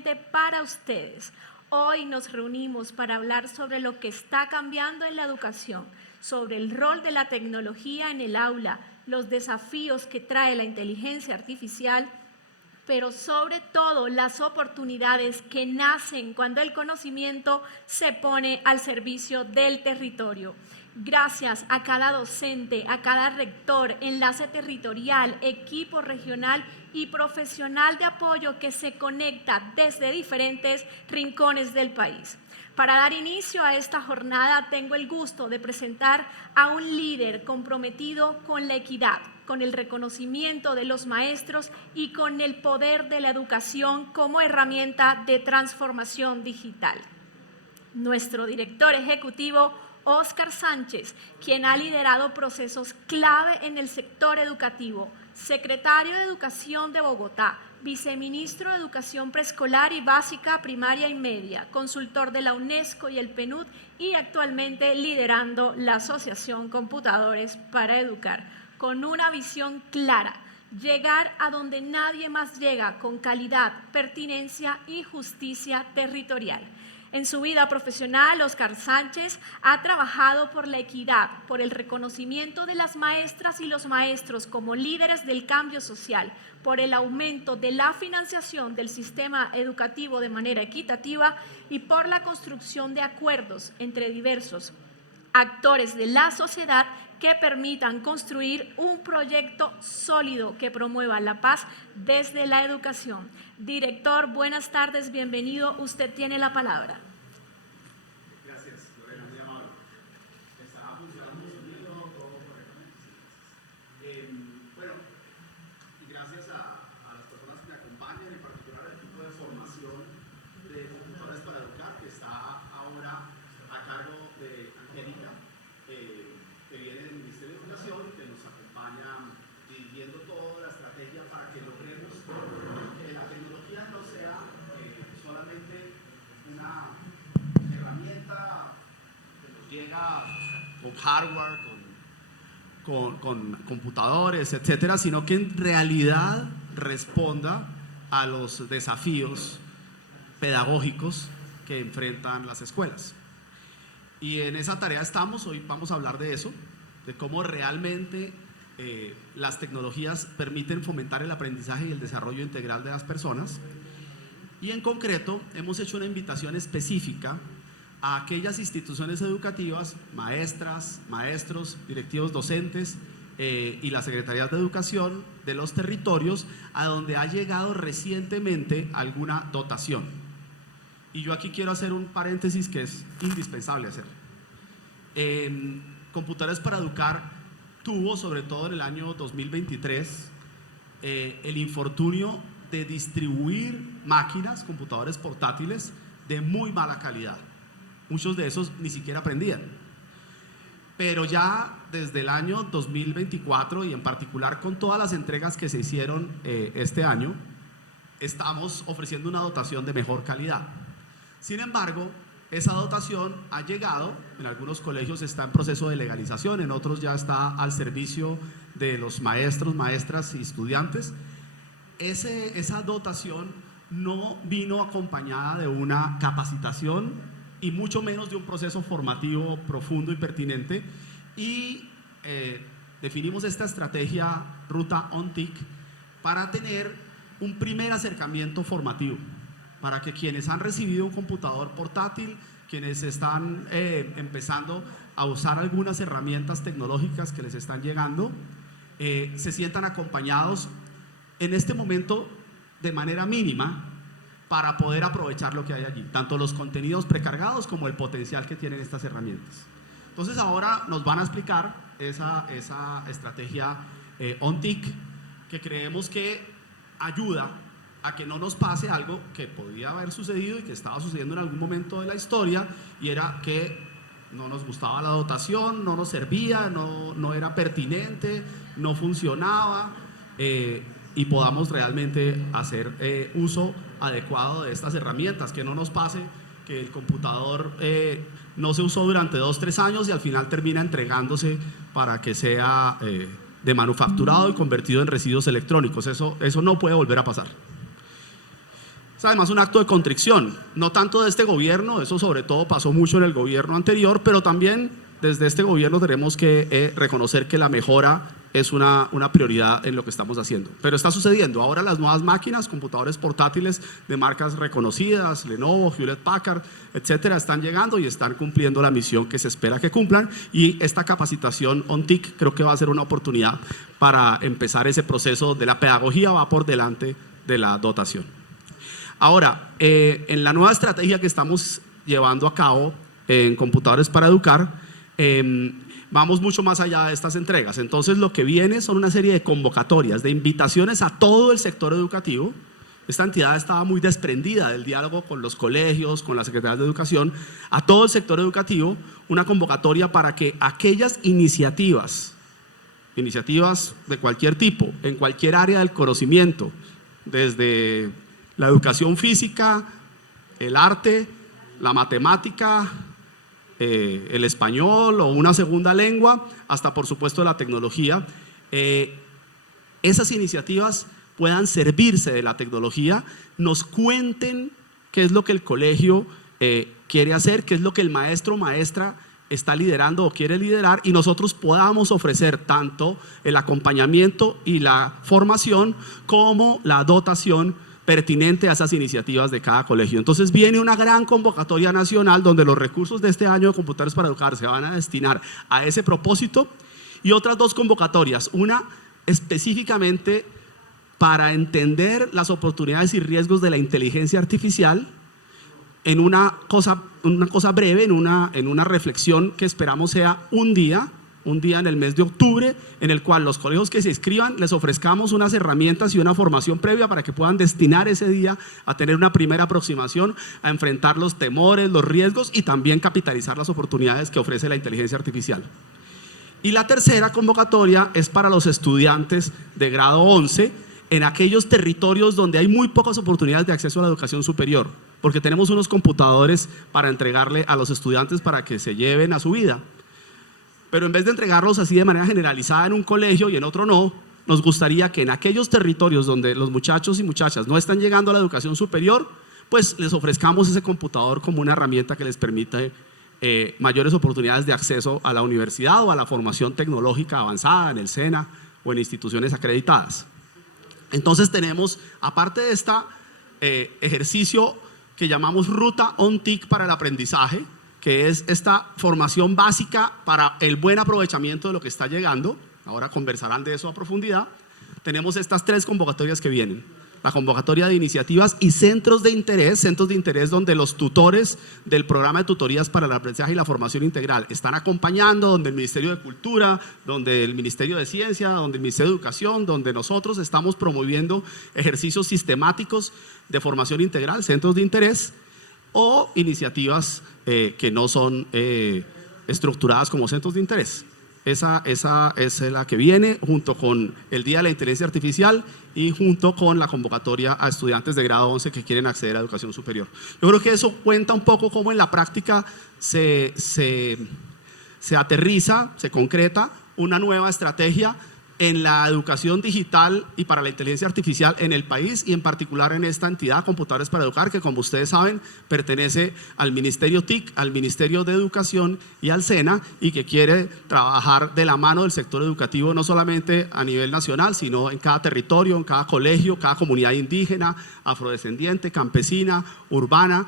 especialmente para ustedes. Hoy nos reunimos para hablar sobre lo que está cambiando en la educación, sobre el rol de la tecnología en el aula, los desafíos que trae la inteligencia artificial, pero sobre todo las oportunidades que nacen cuando el conocimiento se pone al servicio del territorio. Gracias a cada docente, a cada rector, enlace territorial, equipo regional y profesional de apoyo que se conecta desde diferentes rincones del país. Para dar inicio a esta jornada tengo el gusto de presentar a un líder comprometido con la equidad, con el reconocimiento de los maestros y con el poder de la educación como herramienta de transformación digital. Nuestro director ejecutivo, Óscar Sánchez, quien ha liderado procesos clave en el sector educativo, secretario de Educación de Bogotá, viceministro de Educación Preescolar y Básica, Primaria y Media, consultor de la UNESCO y el PNUD y actualmente liderando la Asociación Computadores para Educar, con una visión clara: llegar a donde nadie más llega con calidad, pertinencia y justicia territorial. En su vida profesional, Óscar Sánchez ha trabajado por la equidad, por el reconocimiento de las maestras y los maestros como líderes del cambio social, por el aumento de la financiación del sistema educativo de manera equitativa y por la construcción de acuerdos entre diversos actores de la sociedad que permitan construir un proyecto sólido que promueva la paz desde la educación. Director, buenas tardes, bienvenido, usted tiene la palabra. Gracias, Lorena, muy amable. ¿Está funcionando el sonido? ¿Todo correctamente? Sí, bueno, y gracias a las personas que me acompañan, en particular al equipo de formación de Computadores para Educar, que está ahora a cargo de Angélica, que viene del Ministerio de Educación, que nos acompaña dirigiendo toda la estrategia para que logremos que la tecnología no sea solamente una herramienta que nos llega con hardware, con computadores, etcétera, sino que en realidad responda a los desafíos pedagógicos que enfrentan las escuelas. Y en esa tarea estamos. Hoy vamos a hablar de eso, de cómo realmente las tecnologías permiten fomentar el aprendizaje y el desarrollo integral de las personas. Y en concreto hemos hecho una invitación específica a aquellas instituciones educativas, maestras, maestros, directivos docentes y las secretarías de educación de los territorios a donde ha llegado recientemente alguna dotación. Y yo aquí quiero hacer un paréntesis que es indispensable hacer. Computadores para Educar tuvo, sobre todo en el año 2023, el infortunio de distribuir máquinas, computadores portátiles de muy mala calidad. Muchos de esos ni siquiera aprendían. Pero ya desde el año 2024 y en particular con todas las entregas que se hicieron este año, estamos ofreciendo una dotación de mejor calidad. Sin embargo, esa dotación ha llegado, en algunos colegios está en proceso de legalización, en otros ya está al servicio de los maestros, maestras y estudiantes. Esa dotación no vino acompañada de una capacitación y mucho menos de un proceso formativo profundo y pertinente, y definimos esta estrategia Ruta OnTIC para tener un primer acercamiento formativo, para que quienes han recibido un computador portátil, quienes están empezando a usar algunas herramientas tecnológicas que les están llegando, se sientan acompañados en este momento de manera mínima para poder aprovechar lo que hay allí, tanto los contenidos precargados como el potencial que tienen estas herramientas. Entonces ahora nos van a explicar esa estrategia OnTIC, que creemos que ayuda a que no nos pase algo que podía haber sucedido y que estaba sucediendo en algún momento de la historia, y era que no nos gustaba la dotación, no nos servía, no era pertinente, no funcionaba, y podamos realmente hacer uso adecuado de estas herramientas, que no nos pase que el computador no se usó durante 2-3 años y al final termina entregándose para que sea de manufacturado y convertido en residuos electrónicos. Eso no puede volver a pasar. Es además un acto de contrición, no tanto de este gobierno, eso sobre todo pasó mucho en el gobierno anterior, pero también desde este gobierno tenemos que reconocer que la mejora es una prioridad en lo que estamos haciendo. Pero está sucediendo. Ahora las nuevas máquinas, computadores portátiles de marcas reconocidas, Lenovo, Hewlett Packard, etcétera, están llegando y están cumpliendo la misión que se espera que cumplan. Y esta capacitación ONTIC creo que va a ser una oportunidad para empezar ese proceso donde la pedagogía va por delante de la dotación. Ahora, en la nueva estrategia que estamos llevando a cabo en Computadores para Educar, vamos mucho más allá de estas entregas. Entonces lo que viene son una serie de convocatorias, de invitaciones a todo el sector educativo. Esta entidad estaba muy desprendida del diálogo con los colegios, con las secretarías de educación, a todo el sector educativo, una convocatoria para que aquellas iniciativas de cualquier tipo, en cualquier área del conocimiento, desde la educación física, el arte, la matemática, el español o una segunda lengua, hasta por supuesto la tecnología, esas iniciativas puedan servirse de la tecnología, nos cuenten qué es lo que el colegio quiere hacer, qué es lo que el maestro o maestra está liderando o quiere liderar, y nosotros podamos ofrecer tanto el acompañamiento y la formación como la dotación pertinente a esas iniciativas de cada colegio. Entonces viene una gran convocatoria nacional donde los recursos de este año de Computadores para Educar se van a destinar a ese propósito, y otras dos convocatorias, una específicamente para entender las oportunidades y riesgos de la inteligencia artificial, en una cosa breve, en una reflexión que esperamos sea un día en el mes de octubre, en el cual los colegios que se inscriban les ofrezcamos unas herramientas y una formación previa para que puedan destinar ese día a tener una primera aproximación, a enfrentar los temores, los riesgos y también capitalizar las oportunidades que ofrece la inteligencia artificial. Y la tercera convocatoria es para los estudiantes de grado 11 en aquellos territorios donde hay muy pocas oportunidades de acceso a la educación superior, porque tenemos unos computadores para entregarle a los estudiantes para que se lleven a su vida. Pero en vez de entregarlos así de manera generalizada en un colegio y en otro no, nos gustaría que en aquellos territorios donde los muchachos y muchachas no están llegando a la educación superior, pues les ofrezcamos ese computador como una herramienta que les permita mayores oportunidades de acceso a la universidad o a la formación tecnológica avanzada en el SENA o en instituciones acreditadas. Entonces tenemos, aparte de este ejercicio que llamamos Ruta ONTIC para el aprendizaje, que es esta formación básica para el buen aprovechamiento de lo que está llegando, ahora conversarán de eso a profundidad, tenemos estas tres convocatorias que vienen. La convocatoria de iniciativas y centros de interés donde los tutores del programa de tutorías para el aprendizaje y la formación integral están acompañando, donde el Ministerio de Cultura, donde el Ministerio de Ciencia, donde el Ministerio de Educación, donde nosotros estamos promoviendo ejercicios sistemáticos de formación integral, centros de interés, o iniciativas que no son estructuradas como centros de interés. Esa es la que viene junto con el Día de la Inteligencia Artificial y junto con la convocatoria a estudiantes de grado 11 que quieren acceder a educación superior. Yo creo que eso cuenta un poco cómo en la práctica se aterriza, se concreta una nueva estrategia en la educación digital y para la inteligencia artificial en el país, y en particular en esta entidad Computadores para Educar, que como ustedes saben pertenece al Ministerio TIC, al Ministerio de Educación y al SENA, y que quiere trabajar de la mano del sector educativo no solamente a nivel nacional, sino en cada territorio, en cada colegio, cada comunidad indígena, afrodescendiente, campesina, urbana,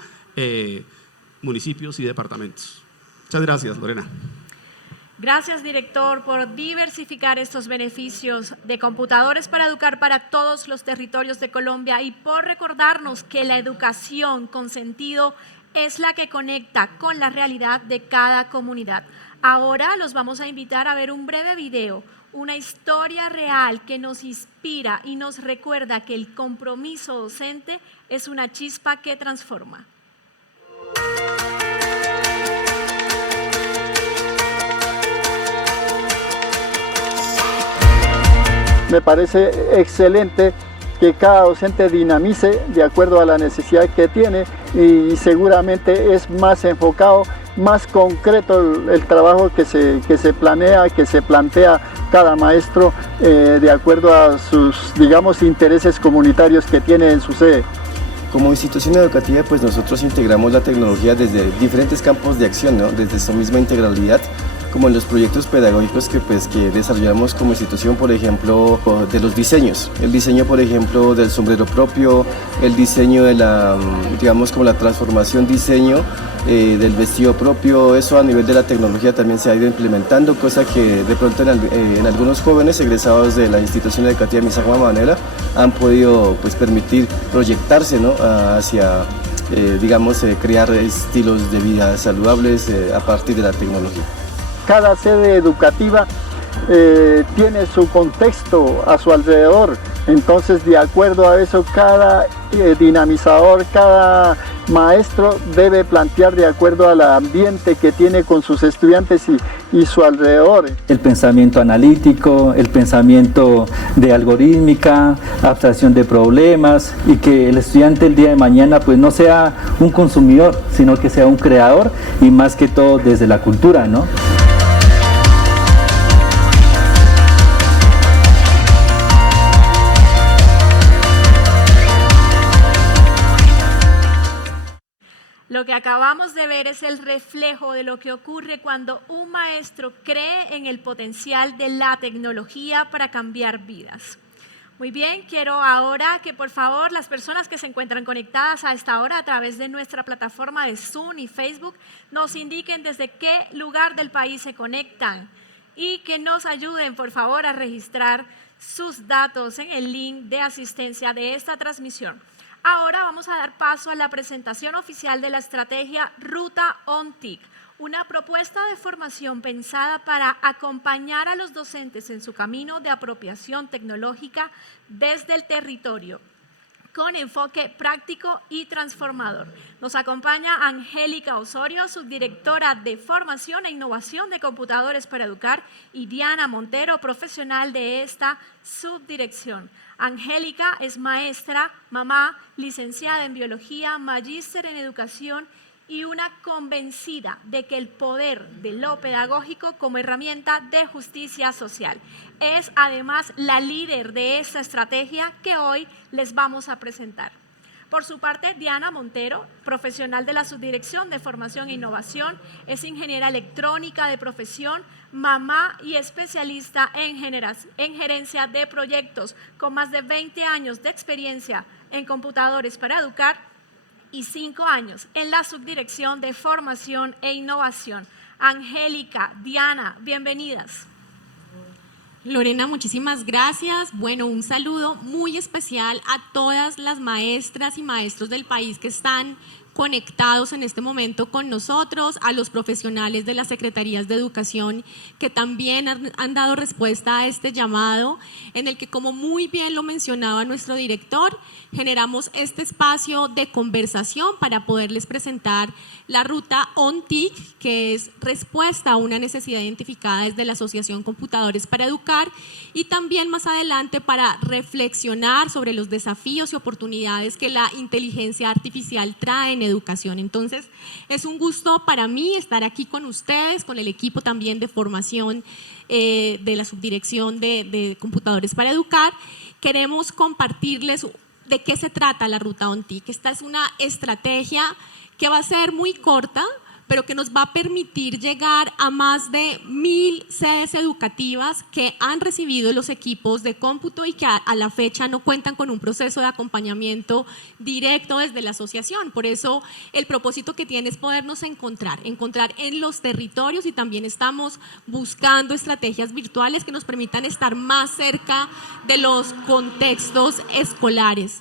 municipios y departamentos. Muchas gracias, Lorena. Gracias, director, por diversificar estos beneficios de Computadores para Educar para todos los territorios de Colombia y por recordarnos que la educación con sentido es la que conecta con la realidad de cada comunidad. Ahora los vamos a invitar a ver un breve video, una historia real que nos inspira y nos recuerda que el compromiso docente es una chispa que transforma. Me parece excelente que cada docente dinamice de acuerdo a la necesidad que tiene y seguramente es más enfocado, más concreto el trabajo que se planea, que se plantea cada maestro de acuerdo a sus, digamos, intereses comunitarios que tiene en su sede. Como institución educativa, pues nosotros integramos la tecnología desde diferentes campos de acción, ¿no? Desde su misma integralidad, como en los proyectos pedagógicos que desarrollamos como institución, por ejemplo, de los diseños. El diseño, por ejemplo, del sombrero propio, el diseño de la, digamos, como la transformación diseño del vestido propio. Eso a nivel de la tecnología también se ha ido implementando, cosa que de pronto en algunos jóvenes egresados de la institución educativa Misak Mamamela han podido pues permitir proyectarse, ¿no? Hacia, digamos, crear estilos de vida saludables a partir de la tecnología. Cada sede educativa tiene su contexto a su alrededor, entonces de acuerdo a eso cada dinamizador, cada maestro debe plantear de acuerdo al ambiente que tiene con sus estudiantes y su alrededor. El pensamiento analítico, el pensamiento de algorítmica, abstracción de problemas, y que el estudiante el día de mañana pues no sea un consumidor, sino que sea un creador, y más que todo desde la cultura, ¿no? Lo que acabamos de ver es el reflejo de lo que ocurre cuando un maestro cree en el potencial de la tecnología para cambiar vidas. Muy bien, quiero ahora que por favor las personas que se encuentran conectadas a esta hora a través de nuestra plataforma de Zoom y Facebook nos indiquen desde qué lugar del país se conectan y que nos ayuden por favor a registrar sus datos en el link de asistencia de esta transmisión. Ahora vamos a dar paso a la presentación oficial de la estrategia Ruta OnTIC, una propuesta de formación pensada para acompañar a los docentes en su camino de apropiación tecnológica desde el territorio, con enfoque práctico y transformador. Nos acompaña Angélica Osorio, subdirectora de Formación e Innovación de Computadores para Educar, y Diana Montero, profesional de esta subdirección. Angélica es maestra, mamá, licenciada en Biología, magíster en Educación y una convencida de que el poder de lo pedagógico como herramienta de justicia social. Es además la líder de esta estrategia que hoy les vamos a presentar. Por su parte, Diana Montero, profesional de la Subdirección de Formación e Innovación, es ingeniera electrónica de profesión, mamá y especialista en gerencia de proyectos, con más de 20 años de experiencia en computadores para educar y 5 años en la Subdirección de Formación e Innovación. Angélica, Diana, bienvenidas. Lorena, muchísimas gracias. Bueno, un saludo muy especial a todas las maestras y maestros del país que están conectados en este momento con nosotros, a los profesionales de las Secretarías de Educación que también han dado respuesta a este llamado, en el que, como muy bien lo mencionaba nuestro director, generamos este espacio de conversación para poderles presentar la ruta OnTIC, que es respuesta a una necesidad identificada desde la Asociación Computadores para Educar, y también más adelante para reflexionar sobre los desafíos y oportunidades que la inteligencia artificial trae en educación. Entonces, es un gusto para mí estar aquí con ustedes, con el equipo también de formación de la Subdirección de Computadores para Educar. Queremos compartirles de qué se trata la ruta OnTIC. Esta es una estrategia que va a ser muy corta, pero que nos va a permitir llegar a más de 1000 sedes educativas que han recibido los equipos de cómputo y que a la fecha no cuentan con un proceso de acompañamiento directo desde la asociación. Por eso el propósito que tiene es podernos encontrar en los territorios, y también estamos buscando estrategias virtuales que nos permitan estar más cerca de los contextos escolares.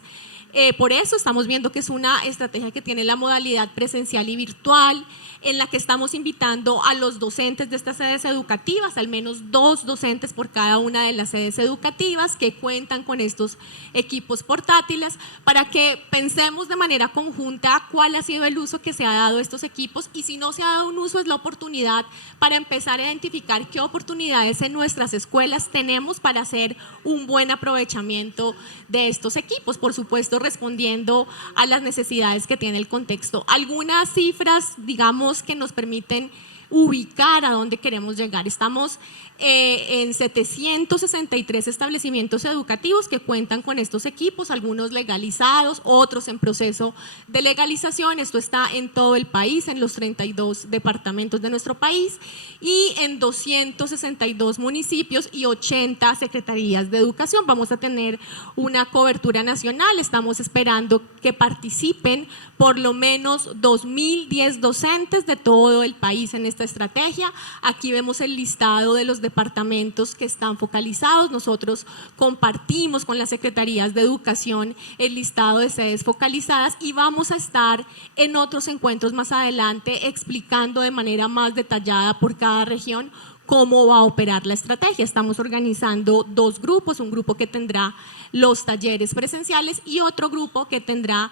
Por eso estamos viendo que es una estrategia que tiene la modalidad presencial y virtual, en la que estamos invitando a los docentes de estas sedes educativas, al menos 2 docentes por cada una de las sedes educativas que cuentan con estos equipos portátiles, para que pensemos de manera conjunta cuál ha sido el uso que se ha dado a estos equipos, y si no se ha dado un uso, es la oportunidad para empezar a identificar qué oportunidades en nuestras escuelas tenemos para hacer un buen aprovechamiento de estos equipos, por supuesto respondiendo a las necesidades que tiene el contexto. Algunas cifras, digamos, que nos permiten ubicar a dónde queremos llegar. Estamos en 763 establecimientos educativos que cuentan con estos equipos, algunos legalizados, otros en proceso de legalización. Esto está en todo el país, en los 32 departamentos de nuestro país y en 262 municipios y 80 secretarías de educación. Vamos a tener una cobertura nacional, estamos esperando que participen por lo menos 2010 docentes de todo el país en esta estrategia. Aquí vemos el listado de los departamentos que están focalizados. Nosotros compartimos con las secretarías de educación el listado de sedes focalizadas y vamos a estar en otros encuentros más adelante explicando de manera más detallada por cada región cómo va a operar la estrategia. Estamos organizando dos grupos, un grupo que tendrá los talleres presenciales y otro grupo que tendrá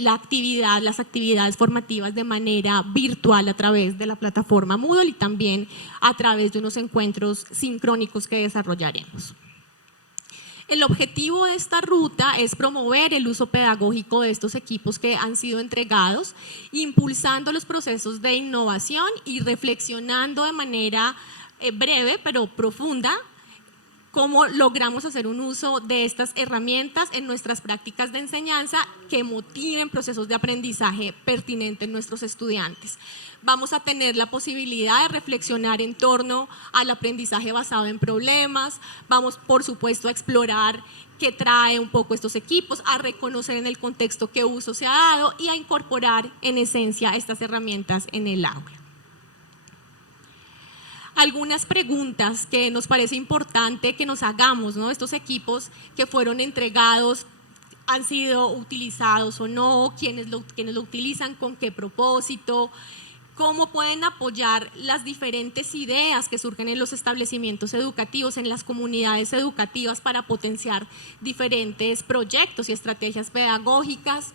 las actividades formativas de manera virtual a través de la plataforma Moodle y también a través de unos encuentros sincrónicos que desarrollaremos. El objetivo de esta ruta es promover el uso pedagógico de estos equipos que han sido entregados, impulsando los procesos de innovación y reflexionando de manera breve pero profunda cómo logramos hacer un uso de estas herramientas en nuestras prácticas de enseñanza que motiven procesos de aprendizaje pertinentes en nuestros estudiantes. Vamos a tener la posibilidad de reflexionar en torno al aprendizaje basado en problemas, vamos por supuesto a explorar qué trae un poco estos equipos, a reconocer en el contexto qué uso se ha dado y a incorporar en esencia estas herramientas en el aula. Algunas preguntas que nos parece importante que nos hagamos, ¿no? Estos equipos que fueron entregados, ¿han sido utilizados o no? ¿Quiénes lo utilizan? ¿Con qué propósito? ¿Cómo pueden apoyar las diferentes ideas que surgen en los establecimientos educativos, en las comunidades educativas para potenciar diferentes proyectos y estrategias pedagógicas?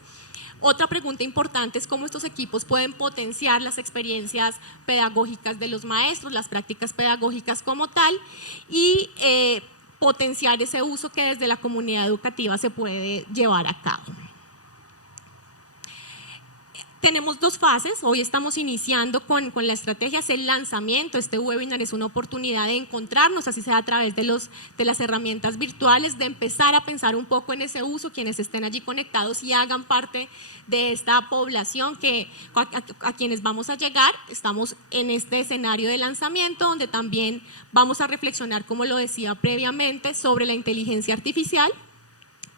Otra pregunta importante es cómo estos equipos pueden potenciar las experiencias pedagógicas de los maestros, las prácticas pedagógicas como tal y potenciar ese uso que desde la comunidad educativa se puede llevar a cabo. Tenemos dos fases, hoy estamos iniciando con la estrategia, es el lanzamiento. Este webinar es una oportunidad de encontrarnos, así sea a través de las herramientas virtuales, de empezar a pensar un poco en ese uso, quienes estén allí conectados y hagan parte de esta población a quienes vamos a llegar. Estamos en este escenario de lanzamiento donde también vamos a reflexionar, como lo decía previamente, sobre la inteligencia artificial.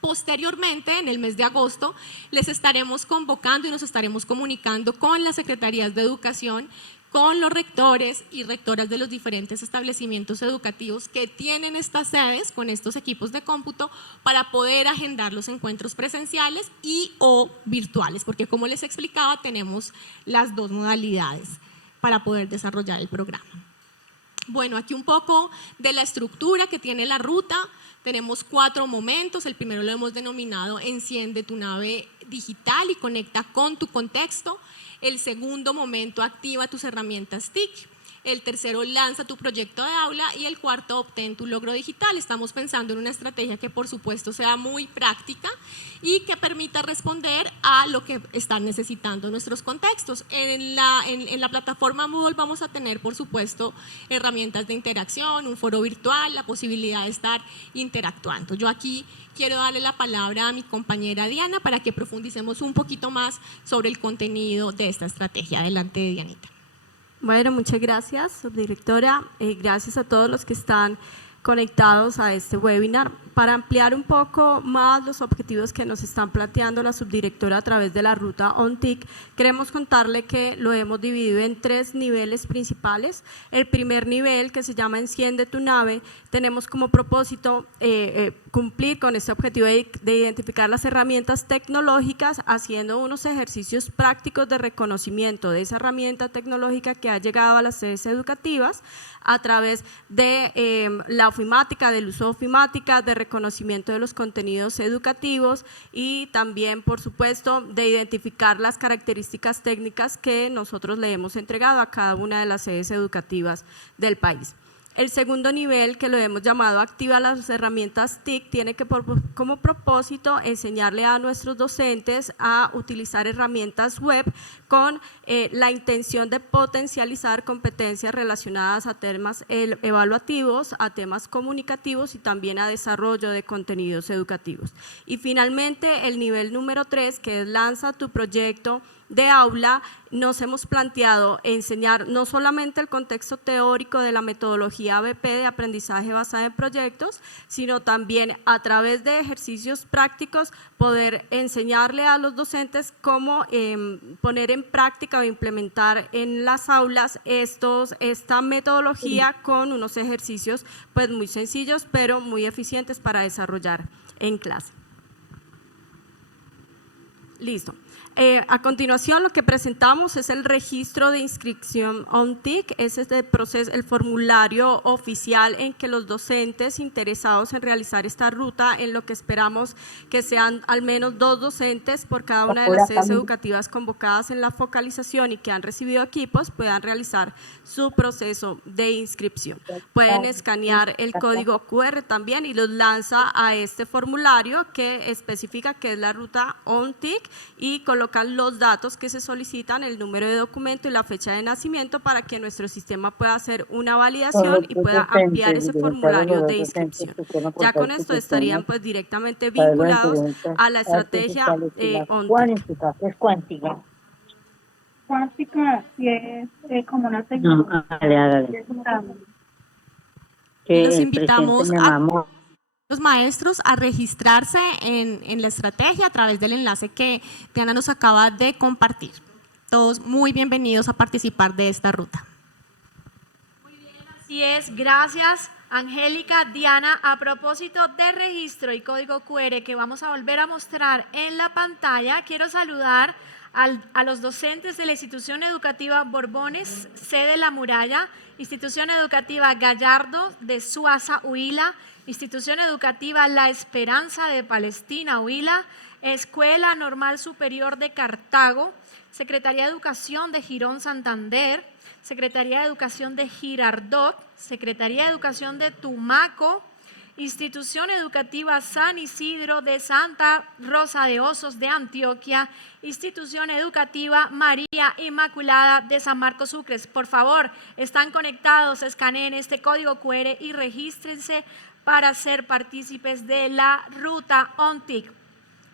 Posteriormente, en el mes de agosto, les estaremos convocando y nos estaremos comunicando con las secretarías de educación, con los rectores y rectoras de los diferentes establecimientos educativos que tienen estas sedes con estos equipos de cómputo para poder agendar los encuentros presenciales y o virtuales, porque como les explicaba, tenemos las dos modalidades para poder desarrollar el programa. Bueno, aquí un poco de la estructura que tiene la ruta. Tenemos 4 momentos. El primero lo hemos denominado Enciende tu nave digital y conecta con tu contexto. El segundo momento, activa tus herramientas TIC. El tercero, lanza tu proyecto de aula y el cuarto, obtén tu logro digital. Estamos pensando en una estrategia que por supuesto sea muy práctica y que permita responder a lo que están necesitando nuestros contextos. En la plataforma Moodle vamos a tener por supuesto herramientas de interacción, un foro virtual, la posibilidad de estar interactuando. Yo aquí quiero darle la palabra a mi compañera Diana para que profundicemos un poquito más sobre el contenido de esta estrategia. Adelante, Dianita. Bueno, muchas gracias, subdirectora. Gracias a todos los que están conectados a este webinar. Para ampliar un poco más los objetivos que nos están planteando la subdirectora a través de la ruta ONTIC, queremos contarle que lo hemos dividido en 3 niveles principales. El primer nivel, que se llama Enciende tu nave, tenemos como propósito cumplir con este objetivo de identificar las herramientas tecnológicas, haciendo unos ejercicios prácticos de reconocimiento de esa herramienta tecnológica que ha llegado a las sedes educativas a través de la ofimática, del uso de ofimática, de reconocimiento de los contenidos educativos y también, por supuesto, de identificar las características técnicas que nosotros le hemos entregado a cada una de las sedes educativas del país. El segundo nivel, que lo hemos llamado Activa las herramientas TIC, tiene como propósito enseñarle a nuestros docentes a utilizar herramientas web con la intención de potencializar competencias relacionadas a temas evaluativos, a temas comunicativos y también a desarrollo de contenidos educativos. Y finalmente, el nivel número 3, que es Lanza tu proyecto de aula, nos hemos planteado enseñar no solamente el contexto teórico de la metodología ABP de aprendizaje basada en proyectos, sino también a través de ejercicios prácticos poder enseñarle a los docentes cómo poner en práctica o implementar en las aulas esta metodología con unos ejercicios pues muy sencillos pero muy eficientes para desarrollar en clase. Listo. A continuación, lo que presentamos es el registro de inscripción OnTIC. Ese es el formulario oficial en que los docentes interesados en realizar esta ruta, en lo que esperamos que sean al menos 2 docentes por cada una de las sedes educativas convocadas en la focalización y que han recibido equipos, puedan realizar su proceso de inscripción. Pueden escanear el código QR también y los lanza a este formulario que especifica que es la ruta OnTIC y colocan los datos que se solicitan, el número de documento y la fecha de nacimiento para que nuestro sistema pueda hacer una validación y pueda ampliar ese formulario de inscripción. Ya con esto estarían pues directamente vinculados a la estrategia OnTIC. Es cuántica. Cuántica es como una tecnología. Los invitamos a los maestros a registrarse en la estrategia a través del enlace que Diana nos acaba de compartir. Todos muy bienvenidos a participar de esta ruta. Muy bien, así es. Gracias, Angélica. Diana, a propósito de registro y código QR que vamos a volver a mostrar en la pantalla, quiero saludar a los docentes de la institución educativa Borbones, sede La Muralla, institución educativa Gallardo de Suaza, Huila, institución educativa La Esperanza de Palestina, Huila, Escuela Normal Superior de Cartago, Secretaría de Educación de Girón, Santander, Secretaría de Educación de Girardot, Secretaría de Educación de Tumaco, Institución Educativa San Isidro de Santa Rosa de Osos de Antioquia, Institución Educativa María Inmaculada de San Marcos Sucres. Por favor, están conectados, escaneen este código QR y regístrense para ser partícipes de la ruta OnTIC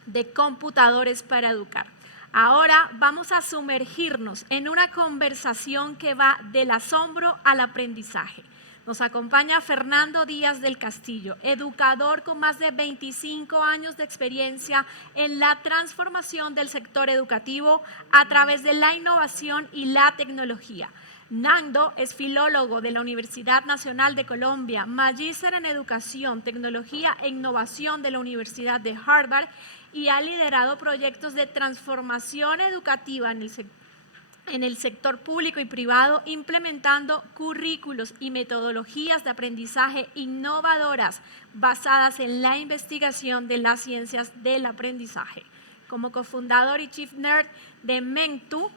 de computadores para educar. Ahora vamos a sumergirnos en una conversación que va del asombro al aprendizaje. Nos acompaña Fernando Díaz del Castillo, educador con más de 25 años de experiencia en la transformación del sector educativo a través de la innovación y la tecnología. Nando es filólogo de la Universidad Nacional de Colombia, magíster en Educación, Tecnología e Innovación de la Universidad de Harvard y ha liderado proyectos de transformación educativa en el sector público y privado, implementando currículos y metodologías de aprendizaje innovadoras basadas en la investigación de las ciencias del aprendizaje. Como cofundador y chief nerd de Mentu,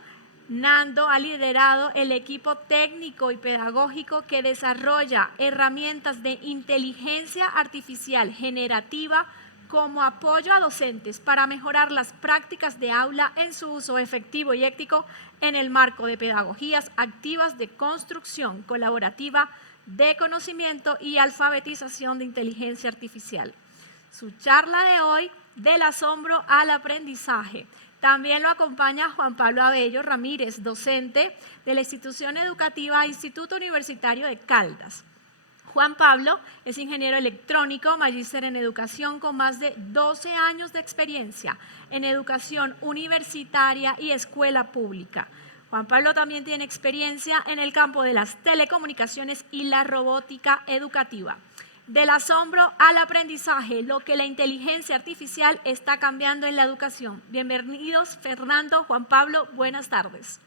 Nando ha liderado el equipo técnico y pedagógico que desarrolla herramientas de inteligencia artificial generativa como apoyo a docentes para mejorar las prácticas de aula en su uso efectivo y ético en el marco de pedagogías activas de construcción colaborativa de conocimiento y alfabetización de inteligencia artificial. Su charla de hoy, del asombro al aprendizaje. También lo acompaña Juan Pablo Abello Ramírez, docente de la institución educativa Instituto Universitario de Caldas. Juan Pablo es ingeniero electrónico, magíster en educación con más de 12 años de experiencia en educación universitaria y escuela pública. Juan Pablo también tiene experiencia en el campo de las telecomunicaciones y la robótica educativa. Del asombro al aprendizaje, lo que la inteligencia artificial está cambiando en la educación. Bienvenidos, Fernando, Juan Pablo, buenas tardes.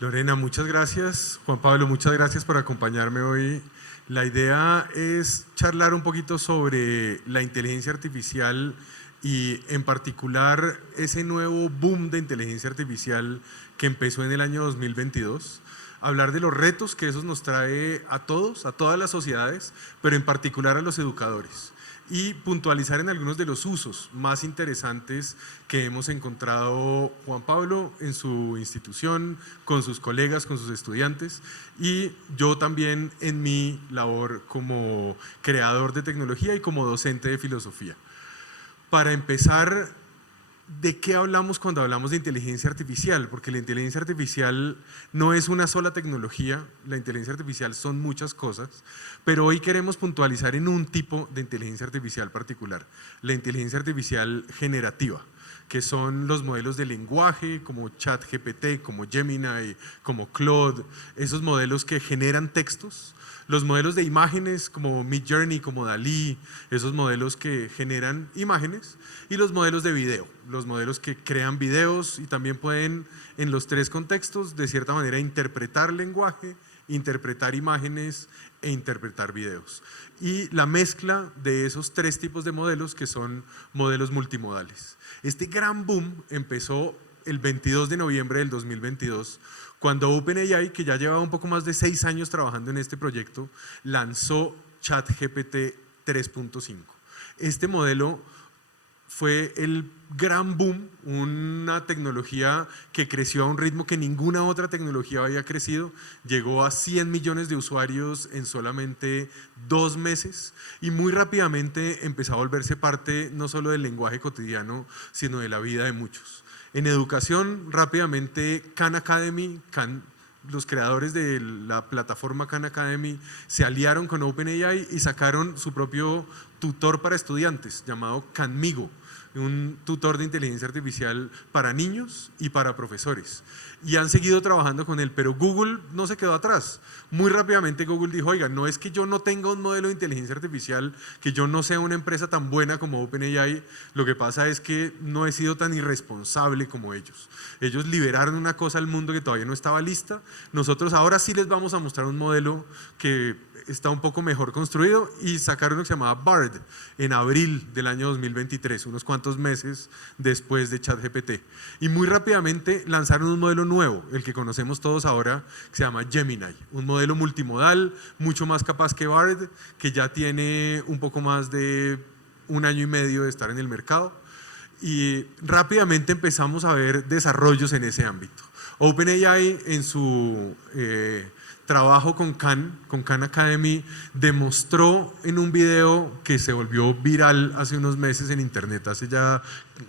Lorena, muchas gracias. Juan Pablo, muchas gracias por acompañarme hoy. La idea es charlar un poquito sobre la inteligencia artificial y en particular ese nuevo boom de inteligencia artificial que empezó en el año 2022. hablar de los retos que eso nos trae a todos, a todas las sociedades, pero en particular a los educadores, y puntualizar en algunos de los usos más interesantes que hemos encontrado Juan Pablo en su institución, con sus colegas, con sus estudiantes, y yo también en mi labor como creador de tecnología y como docente de filosofía. Para empezar, ¿de qué hablamos cuando hablamos de inteligencia artificial? Porque la inteligencia artificial no es una sola tecnología, la inteligencia artificial son muchas cosas, pero hoy queremos puntualizar en un tipo de inteligencia artificial particular, la inteligencia artificial generativa, que son los modelos de lenguaje como ChatGPT, como Gemini, como Claude, esos modelos que generan textos. Los modelos de imágenes como Midjourney, como Dalí, esos modelos que generan imágenes, y los modelos de video, los modelos que crean videos y también pueden en los tres contextos de cierta manera interpretar lenguaje, interpretar imágenes e interpretar videos. Y la mezcla de esos tres tipos de modelos que son modelos multimodales. Este gran boom empezó el 22 de noviembre del 2022 cuando OpenAI, que ya llevaba un poco más de 6 años trabajando en este proyecto, lanzó ChatGPT 3.5. Este modelo fue el gran boom, una tecnología que creció a un ritmo que ninguna otra tecnología había crecido, llegó a 100 millones de usuarios en solamente 2 meses y muy rápidamente empezó a volverse parte no solo del lenguaje cotidiano, sino de la vida de muchos. En educación, rápidamente Khan Academy, los creadores de la plataforma Khan Academy se aliaron con OpenAI y sacaron su propio tutor para estudiantes llamado Khanmigo, un tutor de inteligencia artificial para niños y para profesores. Y han seguido trabajando con él, pero Google no se quedó atrás. Muy rápidamente Google dijo, oiga, no es que yo no tenga un modelo de inteligencia artificial, que yo no sea una empresa tan buena como OpenAI, lo que pasa es que no he sido tan irresponsable como ellos. Ellos liberaron una cosa al mundo que todavía no estaba lista. Nosotros ahora sí les vamos a mostrar un modelo que está un poco mejor construido y sacaron lo que se llamaba Bard en abril del año 2023, unos cuantos meses después de ChatGPT. Y muy rápidamente lanzaron un modelo nuevo, el que conocemos todos ahora, que se llama Gemini, un modelo multimodal, mucho más capaz que Bard, que ya tiene un poco más de 1 año y medio de estar en el mercado. Y rápidamente empezamos a ver desarrollos en ese ámbito. OpenAI en su trabajo con Khan Academy, demostró en un video que se volvió viral hace unos meses en internet, hace ya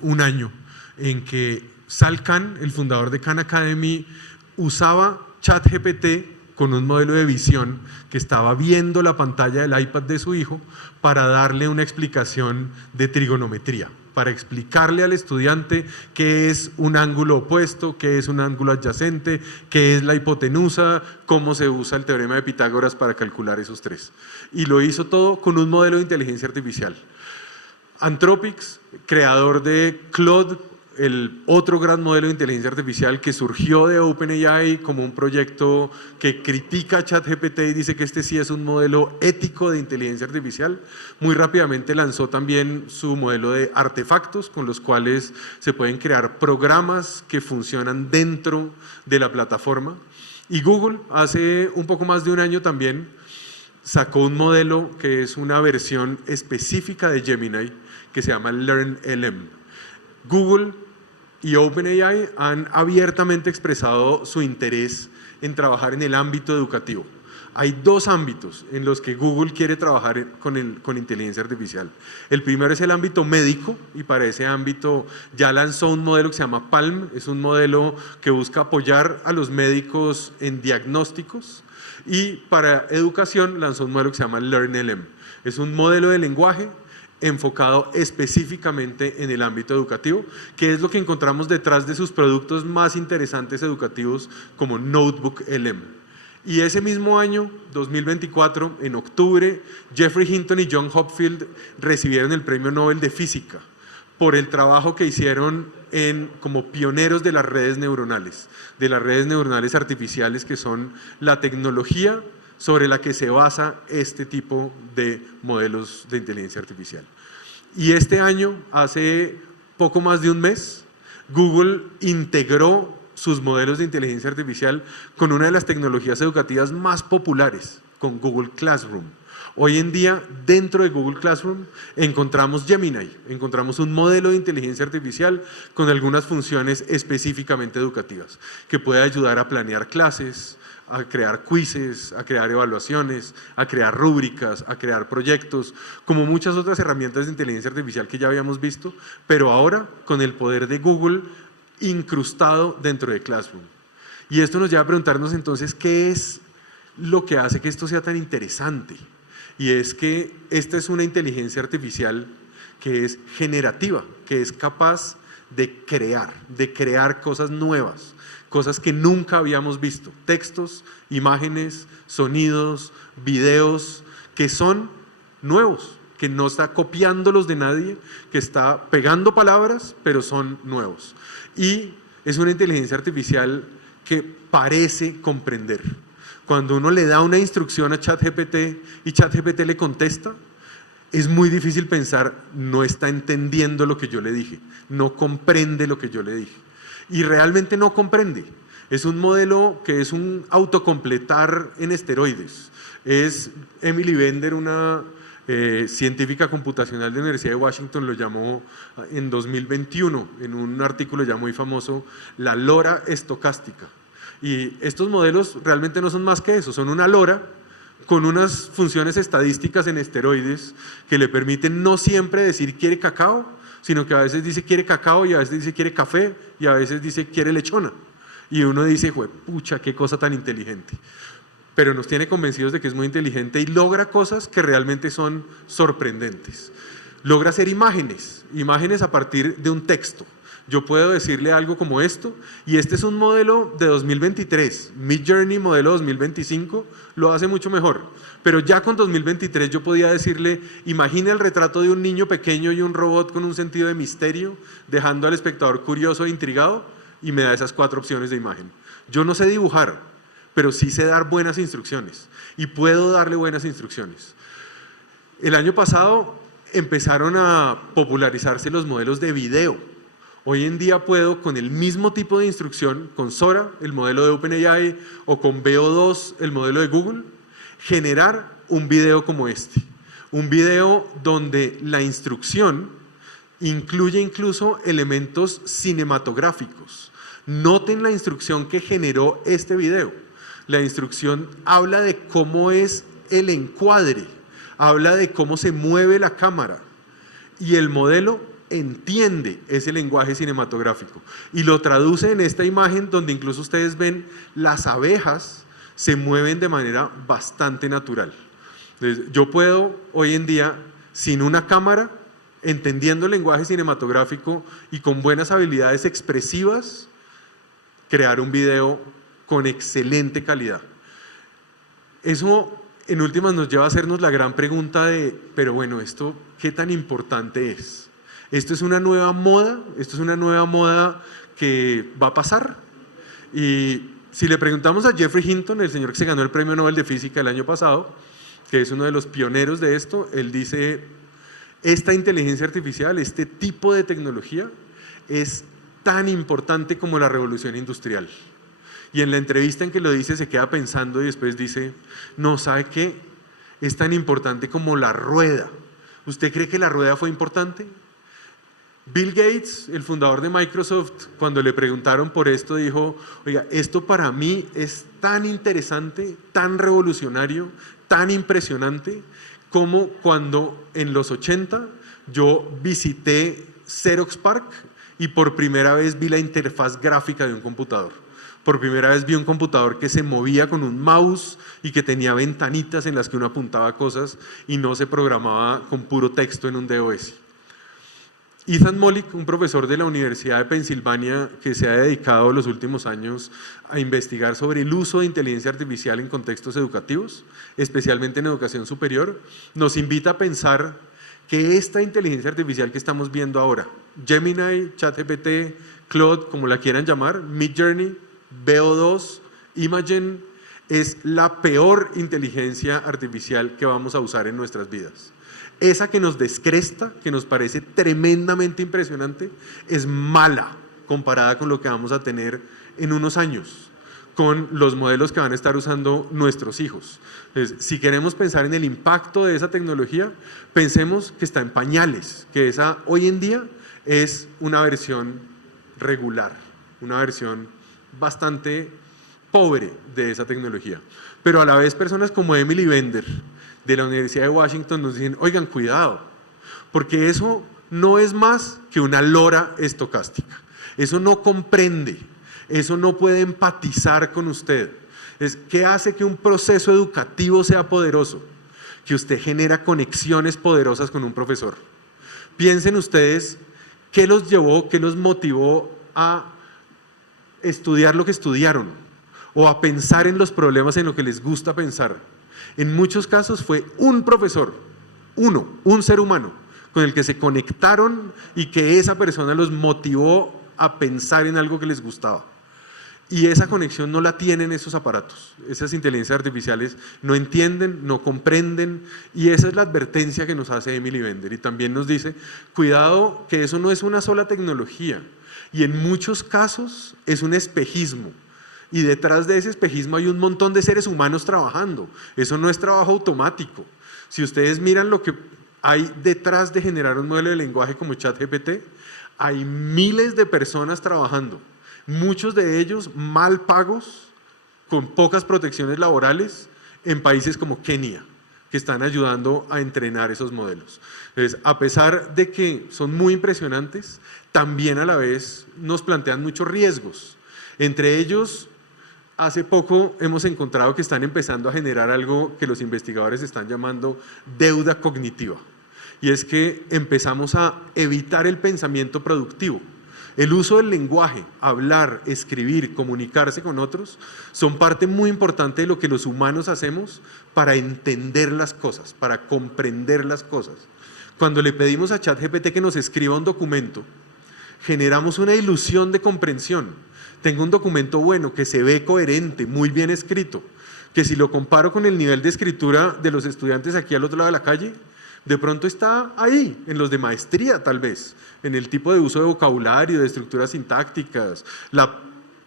1 año, en que Sal Khan, el fundador de Khan Academy, usaba ChatGPT con un modelo de visión que estaba viendo la pantalla del iPad de su hijo para darle una explicación de trigonometría, para explicarle al estudiante qué es un ángulo opuesto, qué es un ángulo adyacente, qué es la hipotenusa, cómo se usa el teorema de Pitágoras para calcular esos tres. Y lo hizo todo con un modelo de inteligencia artificial. Anthropic, creador de Claude, el otro gran modelo de inteligencia artificial que surgió de OpenAI como un proyecto que critica a ChatGPT y dice que este sí es un modelo ético de inteligencia artificial, muy rápidamente lanzó también su modelo de artefactos con los cuales se pueden crear programas que funcionan dentro de la plataforma. Y Google hace un poco más de 1 año también sacó un modelo que es una versión específica de Gemini que se llama LearnLM. Google y OpenAI han abiertamente expresado su interés en trabajar en el ámbito educativo. Hay 2 ámbitos en los que Google quiere trabajar con inteligencia artificial. El primero es el ámbito médico y para ese ámbito ya lanzó un modelo que se llama PALM, es un modelo que busca apoyar a los médicos en diagnósticos, y para educación lanzó un modelo que se llama LearnLM. Es un modelo de lenguaje enfocado específicamente en el ámbito educativo, que es lo que encontramos detrás de sus productos más interesantes educativos como NotebookLM. Y ese mismo año, 2024, en octubre, Geoffrey Hinton y John Hopfield recibieron el Premio Nobel de Física por el trabajo que hicieron como pioneros de las redes neuronales artificiales, que son la tecnología sobre la que se basa este tipo de modelos de inteligencia artificial. Y este año, hace poco más de 1 mes, Google integró sus modelos de inteligencia artificial con una de las tecnologías educativas más populares, con Google Classroom. Hoy en día, dentro de Google Classroom, encontramos Gemini, encontramos un modelo de inteligencia artificial con algunas funciones específicamente educativas, que puede ayudar a planear clases, a crear quizzes, a crear evaluaciones, a crear rúbricas, a crear proyectos, como muchas otras herramientas de inteligencia artificial que ya habíamos visto, pero ahora con el poder de Google incrustado dentro de Classroom. Y esto nos lleva a preguntarnos entonces, ¿qué es lo que hace que esto sea tan interesante? Y es que esta es una inteligencia artificial que es generativa, que es capaz de crear cosas nuevas, cosas que nunca habíamos visto, textos, imágenes, sonidos, videos, que son nuevos, que no está copiándolos de nadie, que está pegando palabras, pero son nuevos. Y es una inteligencia artificial que parece comprender. Cuando uno le da una instrucción a ChatGPT y ChatGPT le contesta, es muy difícil pensar, no está entendiendo lo que yo le dije, no comprende lo que yo le dije. Y realmente no comprende. Es un modelo que es un autocompletar en esteroides. Es Emily Bender, una científica computacional de la Universidad de Washington, lo llamó en 2021, en un artículo ya muy famoso, la lora estocástica. Y estos modelos realmente no son más que eso, son una lora con unas funciones estadísticas en esteroides que le permiten no siempre decir quiere cacao, sino que a veces dice quiere cacao y a veces dice quiere café y a veces dice quiere lechona. Y uno dice, pucha, qué cosa tan inteligente. Pero nos tiene convencidos de que es muy inteligente y logra cosas que realmente son sorprendentes. Logra hacer imágenes a partir de un texto. Yo puedo decirle algo como esto, y este es un modelo de 2023, Midjourney modelo 2025 lo hace mucho mejor, pero ya con 2023 yo podía decirle, imagine el retrato de un niño pequeño y un robot con un sentido de misterio, dejando al espectador curioso e intrigado, y me da esas 4 opciones de imagen. Yo no sé dibujar, pero sí sé dar buenas instrucciones, y puedo darle buenas instrucciones. El año pasado empezaron a popularizarse los modelos de video. Hoy en día puedo, con el mismo tipo de instrucción, con Sora, el modelo de OpenAI, o con Veo2, el modelo de Google, generar un video como este. Un video donde la instrucción incluye incluso elementos cinematográficos. Noten la instrucción que generó este video. La instrucción habla de cómo es el encuadre, habla de cómo se mueve la cámara, y el modelo entiende ese lenguaje cinematográfico y lo traduce en esta imagen donde incluso ustedes ven las abejas se mueven de manera bastante natural. Entonces, yo puedo hoy en día, sin una cámara, entendiendo el lenguaje cinematográfico y con buenas habilidades expresivas, crear un video con excelente calidad. Eso en últimas nos lleva a hacernos la gran pregunta de, pero bueno, ¿esto qué tan importante es? Esto es una nueva moda, que va a pasar. Y si le preguntamos a Geoffrey Hinton, el señor que se ganó el Premio Nobel de Física el año pasado, que es uno de los pioneros de esto, él dice, esta inteligencia artificial, este tipo de tecnología es tan importante como la revolución industrial. Y en la entrevista en que lo dice se queda pensando y después dice, no, ¿sabe qué? Es tan importante como la rueda. ¿Usted cree que la rueda fue importante? Bill Gates, el fundador de Microsoft, cuando le preguntaron por esto, dijo, oiga, esto para mí es tan interesante, tan revolucionario, tan impresionante, como cuando en los 80 yo visité Xerox PARC y por primera vez vi la interfaz gráfica de un computador. Por primera vez vi un computador que se movía con un mouse y que tenía ventanitas en las que uno apuntaba cosas y no se programaba con puro texto en un DOS. Ethan Mollick, un profesor de la Universidad de Pensilvania que se ha dedicado los últimos años a investigar sobre el uso de inteligencia artificial en contextos educativos, especialmente en educación superior, nos invita a pensar que esta inteligencia artificial que estamos viendo ahora, Gemini, ChatGPT, Claude, como la quieran llamar, Midjourney, Veo2, Imagen, es la peor inteligencia artificial que vamos a usar en nuestras vidas. Esa que nos descresta, que nos parece tremendamente impresionante, es mala, comparada con lo que vamos a tener en unos años, con los modelos que van a estar usando nuestros hijos. Entonces, si queremos pensar en el impacto de esa tecnología, pensemos que está en pañales, que esa hoy en día es una versión regular, una versión bastante pobre de esa tecnología. Pero a la vez personas como Emily Bender de la Universidad de Washington nos dicen, oigan, cuidado, porque eso no es más que una lora estocástica. Eso no comprende, eso no puede empatizar con usted. ¿Qué hace que un proceso educativo sea poderoso? Que usted genera conexiones poderosas con un profesor. Piensen ustedes qué los llevó, qué los motivó a estudiar lo que estudiaron o a pensar en los problemas en lo que les gusta pensar. En muchos casos fue un profesor, un ser humano, con el que se conectaron y que esa persona los motivó a pensar en algo que les gustaba. Y esa conexión no la tienen esos aparatos. Esas inteligencias artificiales no entienden, no comprenden, y esa es la advertencia que nos hace Emily Bender. Y también nos dice, cuidado que eso no es una sola tecnología, y en muchos casos es un espejismo. Y detrás de ese espejismo hay un montón de seres humanos trabajando. Eso no es trabajo automático. Si ustedes miran lo que hay detrás de generar un modelo de lenguaje como ChatGPT, hay miles de personas trabajando, muchos de ellos mal pagos, con pocas protecciones laborales, en países como Kenia, que están ayudando a entrenar esos modelos. Entonces, a pesar de que son muy impresionantes, también a la vez nos plantean muchos riesgos. Entre ellos, hace poco hemos encontrado que están empezando a generar algo que los investigadores están llamando deuda cognitiva. Y es que empezamos a evitar el pensamiento productivo. El uso del lenguaje, hablar, escribir, comunicarse con otros, son parte muy importante de lo que los humanos hacemos para entender las cosas, para comprender las cosas. Cuando le pedimos a ChatGPT que nos escriba un documento, generamos una ilusión de comprensión. Tengo un documento bueno, que se ve coherente, muy bien escrito, que si lo comparo con el nivel de escritura de los estudiantes aquí al otro lado de la calle, de pronto está ahí, en los de maestría tal vez, en el tipo de uso de vocabulario, de estructuras sintácticas, la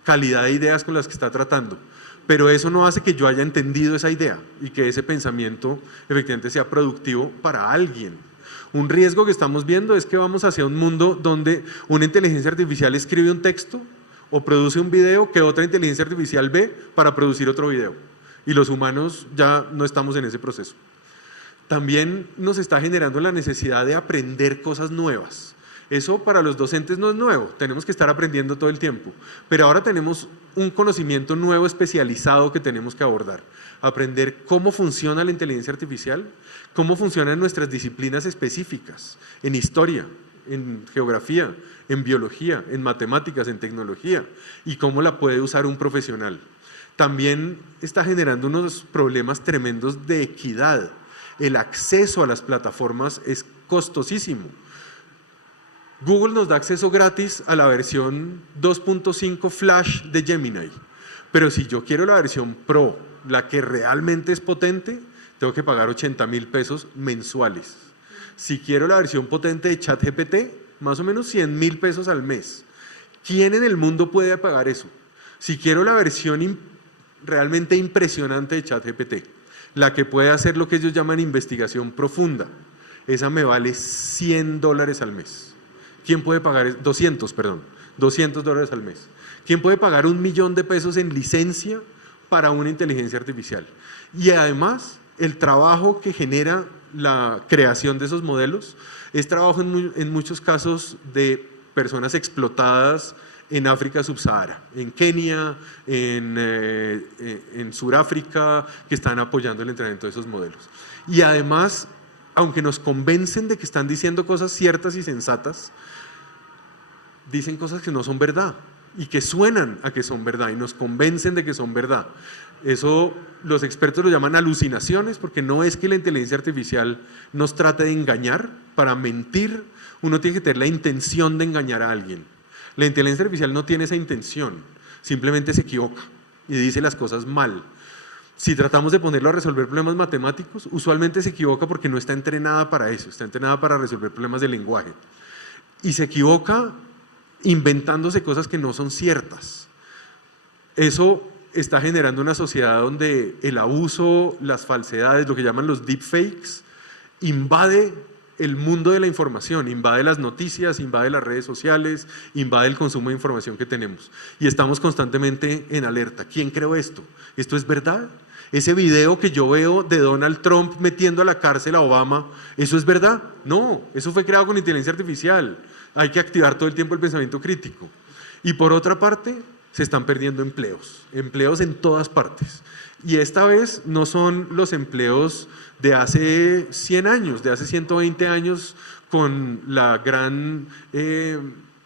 calidad de ideas con las que está tratando. Pero eso no hace que yo haya entendido esa idea y que ese pensamiento efectivamente sea productivo para alguien. Un riesgo que estamos viendo es que vamos hacia un mundo donde una inteligencia artificial escribe un texto o produce un video que otra inteligencia artificial ve para producir otro video. Y los humanos ya no estamos en ese proceso. También nos está generando la necesidad de aprender cosas nuevas. Eso para los docentes no es nuevo, tenemos que estar aprendiendo todo el tiempo, pero ahora tenemos un conocimiento nuevo especializado que tenemos que abordar. Aprender cómo funciona la inteligencia artificial, cómo funcionan nuestras disciplinas específicas, en historia, en geografía, en biología, en matemáticas, en tecnología, y cómo la puede usar un profesional. También está generando unos problemas tremendos de equidad. El acceso a las plataformas es costosísimo. Google nos da acceso gratis a la versión 2.5 Flash de Gemini, pero si yo quiero la versión Pro, la que realmente es potente, tengo que pagar 80,000 pesos mensuales. Si quiero la versión potente de ChatGPT, más o menos 100,000 pesos al mes. ¿Quién en el mundo puede pagar eso? Si quiero la versión realmente impresionante de ChatGPT, la que puede hacer lo que ellos llaman investigación profunda, esa me vale $100 al mes. ¿Quién puede pagar? $200 al mes. ¿Quién puede pagar $1,000,000 en licencia para una inteligencia artificial? Y además, el trabajo que genera la creación de esos modelos es trabajo en muchos casos de personas explotadas en África subsahara, en Kenia, en Sudáfrica, que están apoyando el entrenamiento de esos modelos. Y además, aunque nos convencen de que están diciendo cosas ciertas y sensatas, dicen cosas que no son verdad y que suenan a que son verdad y nos convencen de que son verdad. Eso los expertos lo llaman alucinaciones, porque no es que la inteligencia artificial nos trate de engañar. Para mentir, uno tiene que tener la intención de engañar a alguien. La inteligencia artificial no tiene esa intención, simplemente se equivoca y dice las cosas mal. Si tratamos de ponerlo a resolver problemas matemáticos, usualmente se equivoca porque no está entrenada para eso, está entrenada para resolver problemas de lenguaje. Y se equivoca inventándose cosas que no son ciertas. Eso está generando una sociedad donde el abuso, las falsedades, lo que llaman los deepfakes, invade el mundo de la información, invade las noticias, invade las redes sociales, invade el consumo de información que tenemos. Y estamos constantemente en alerta. ¿Quién creó esto? ¿Esto es verdad? Ese video que yo veo de Donald Trump metiendo a la cárcel a Obama, ¿eso es verdad? No, eso fue creado con inteligencia artificial. Hay que activar todo el tiempo el pensamiento crítico. Y por otra parte, se están perdiendo empleos en todas partes. Y esta vez no son los empleos de hace 100 años, de hace 120 años, con la gran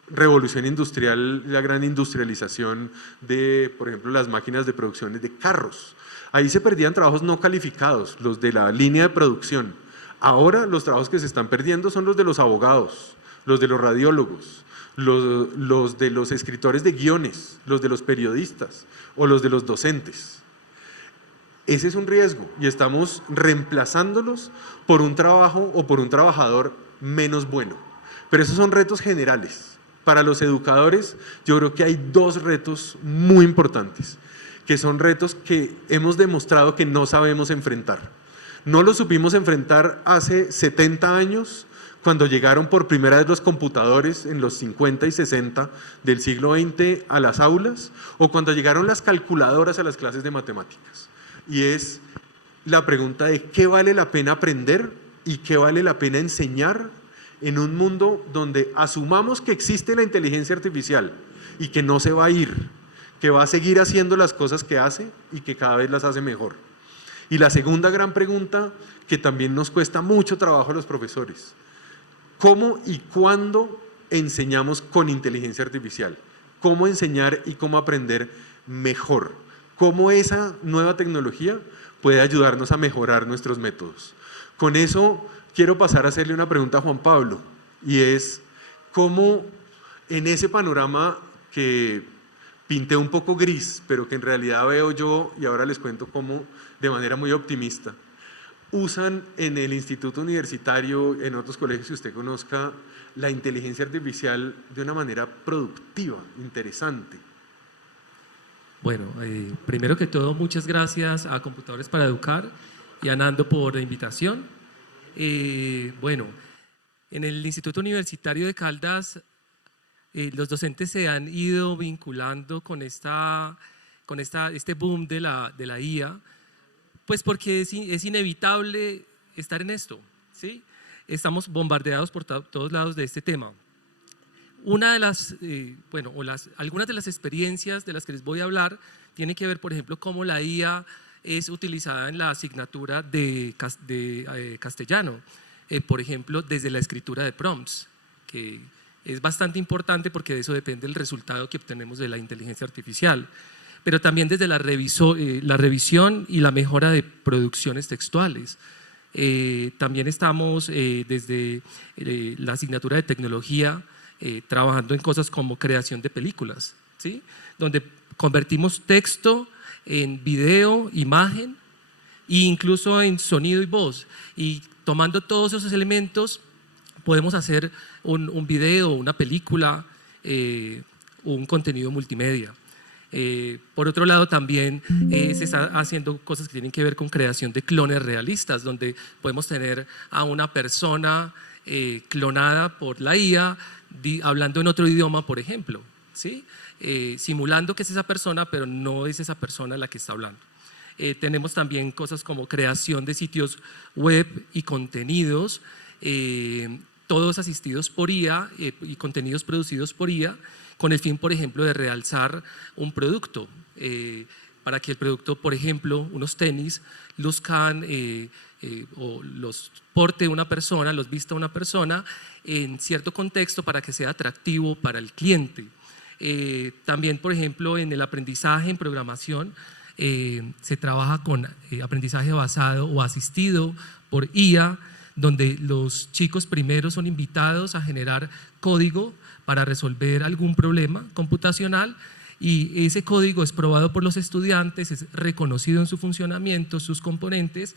revolución industrial, la gran industrialización de, por ejemplo, las máquinas de producción de carros. Ahí se perdían trabajos no calificados, los de la línea de producción. Ahora los trabajos que se están perdiendo son los de los abogados, los de los radiólogos, los de los escritores de guiones, los de los periodistas o los de los docentes. Ese es un riesgo y estamos reemplazándolos por un trabajo o por un trabajador menos bueno. Pero esos son retos generales. Para los educadores, yo creo que hay dos retos muy importantes, que son retos que hemos demostrado que no sabemos enfrentar. No los supimos enfrentar hace 70 años, cuando llegaron por primera vez los computadores en los 50 y 60 del siglo XX a las aulas, o cuando llegaron las calculadoras a las clases de matemáticas. Y es la pregunta de qué vale la pena aprender y qué vale la pena enseñar en un mundo donde asumamos que existe la inteligencia artificial y que no se va a ir, que va a seguir haciendo las cosas que hace y que cada vez las hace mejor. Y la segunda gran pregunta, que también nos cuesta mucho trabajo a los profesores: ¿cómo y cuándo enseñamos con inteligencia artificial? ¿Cómo enseñar y cómo aprender mejor? ¿Cómo esa nueva tecnología puede ayudarnos a mejorar nuestros métodos? Con eso quiero pasar a hacerle una pregunta a Juan Pablo, y es cómo en ese panorama que pinté un poco gris, pero que en realidad veo yo, y ahora les cuento cómo de manera muy optimista, usan en el instituto universitario, en otros colegios que usted conozca, la inteligencia artificial de una manera productiva, interesante. Bueno, primero que todo, muchas gracias a Computadores para Educar y a Nando por la invitación. Bueno, en el Instituto Universitario de Caldas, los docentes se han ido vinculando con este boom de la IA, pues porque es inevitable estar en esto, ¿sí? Estamos bombardeados por todos lados de este tema. Una de las, algunas de las experiencias de las que les voy a hablar tienen que ver, por ejemplo, cómo la IA es utilizada en la asignatura de castellano, por ejemplo, desde la escritura de prompts, que es bastante importante porque de eso depende el resultado que obtenemos de la inteligencia artificial, pero también desde la revisión y la mejora de producciones textuales. También estamos desde la asignatura de tecnología trabajando en cosas como creación de películas, ¿sí? Donde convertimos texto en video, imagen e incluso en sonido y voz, y tomando todos esos elementos podemos hacer un video, una película, un contenido multimedia. Por otro lado, también se está haciendo cosas que tienen que ver con creación de clones realistas, donde podemos tener a una persona clonada por la IA hablando en otro idioma, por ejemplo, ¿sí? Simulando que es esa persona, pero no es esa persona la que está hablando. Tenemos también cosas como creación de sitios web y contenidos, todos asistidos por IA y contenidos producidos por IA, con el fin, por ejemplo, de realzar un producto, para que el producto, por ejemplo, unos tenis, luzcan o los porte una persona, los vista una persona en cierto contexto para que sea atractivo para el cliente. También, por ejemplo, en el aprendizaje en programación, se trabaja con aprendizaje basado o asistido por IA, donde los chicos primero son invitados a generar código para resolver algún problema computacional, y ese código es probado por los estudiantes, es reconocido en su funcionamiento, sus componentes,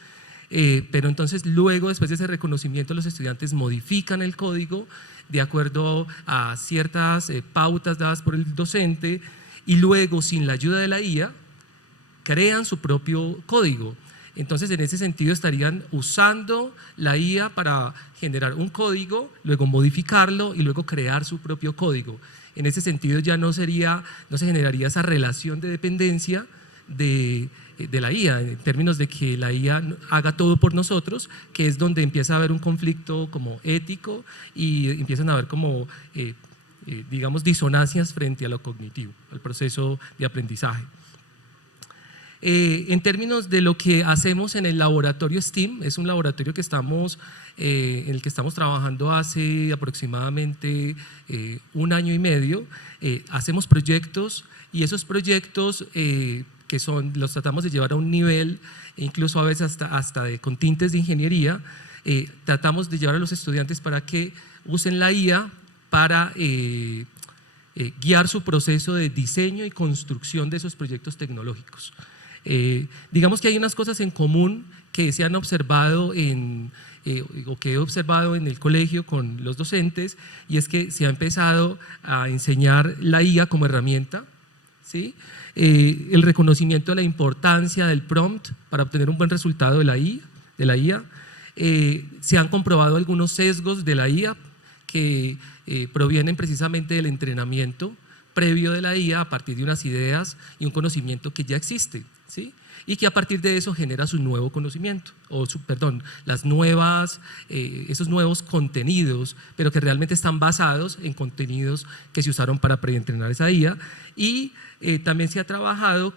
pero entonces luego, después de ese reconocimiento, los estudiantes modifican el código de acuerdo a ciertas pautas dadas por el docente y luego, sin la ayuda de la IA, crean su propio código. Entonces, en ese sentido, estarían usando la IA para generar un código, luego modificarlo y luego crear su propio código. En ese sentido, ya no se generaría esa relación de dependencia de la IA, en términos de que la IA haga todo por nosotros, que es donde empieza a haber un conflicto como ético y empiezan a haber como, digamos, disonancias frente a lo cognitivo, al proceso de aprendizaje. En términos de lo que hacemos en el laboratorio STEAM, es un laboratorio que en el que estamos trabajando hace aproximadamente 1 año y medio. Hacemos proyectos y esos proyectos los tratamos de llevar a un nivel, incluso a veces hasta con tintes de ingeniería, tratamos de llevar a los estudiantes para que usen la IA para guiar su proceso de diseño y construcción de esos proyectos tecnológicos. Digamos que hay unas cosas en común que se han observado o que he observado en el colegio con los docentes, y es que se ha empezado a enseñar la IA como herramienta, ¿sí? El reconocimiento de la importancia del prompt para obtener un buen resultado de la IA. Se han comprobado algunos sesgos de la IA que provienen precisamente del entrenamiento previo de la IA a partir de unas ideas y un conocimiento que ya existe, ¿sí? Y que a partir de eso genera su nuevo conocimiento, esos nuevos contenidos, pero que realmente están basados en contenidos que se usaron para preentrenar esa IA. Y también se ha trabajado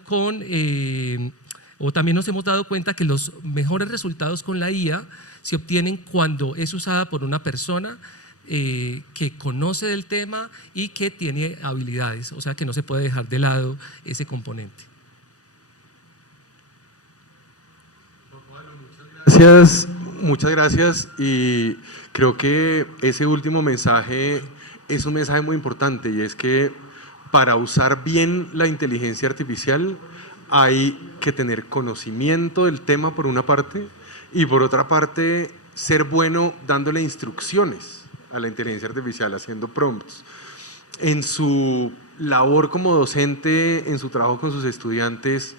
o también nos hemos dado cuenta que los mejores resultados con la IA se obtienen cuando es usada por una persona que conoce del tema y que tiene habilidades, o sea que no se puede dejar de lado ese componente. Muchas gracias, y creo que ese último mensaje es un mensaje muy importante, y es que para usar bien la inteligencia artificial hay que tener conocimiento del tema por una parte, y por otra parte ser bueno dándole instrucciones a la inteligencia artificial, haciendo prompts. En su labor como docente, en su trabajo con sus estudiantes,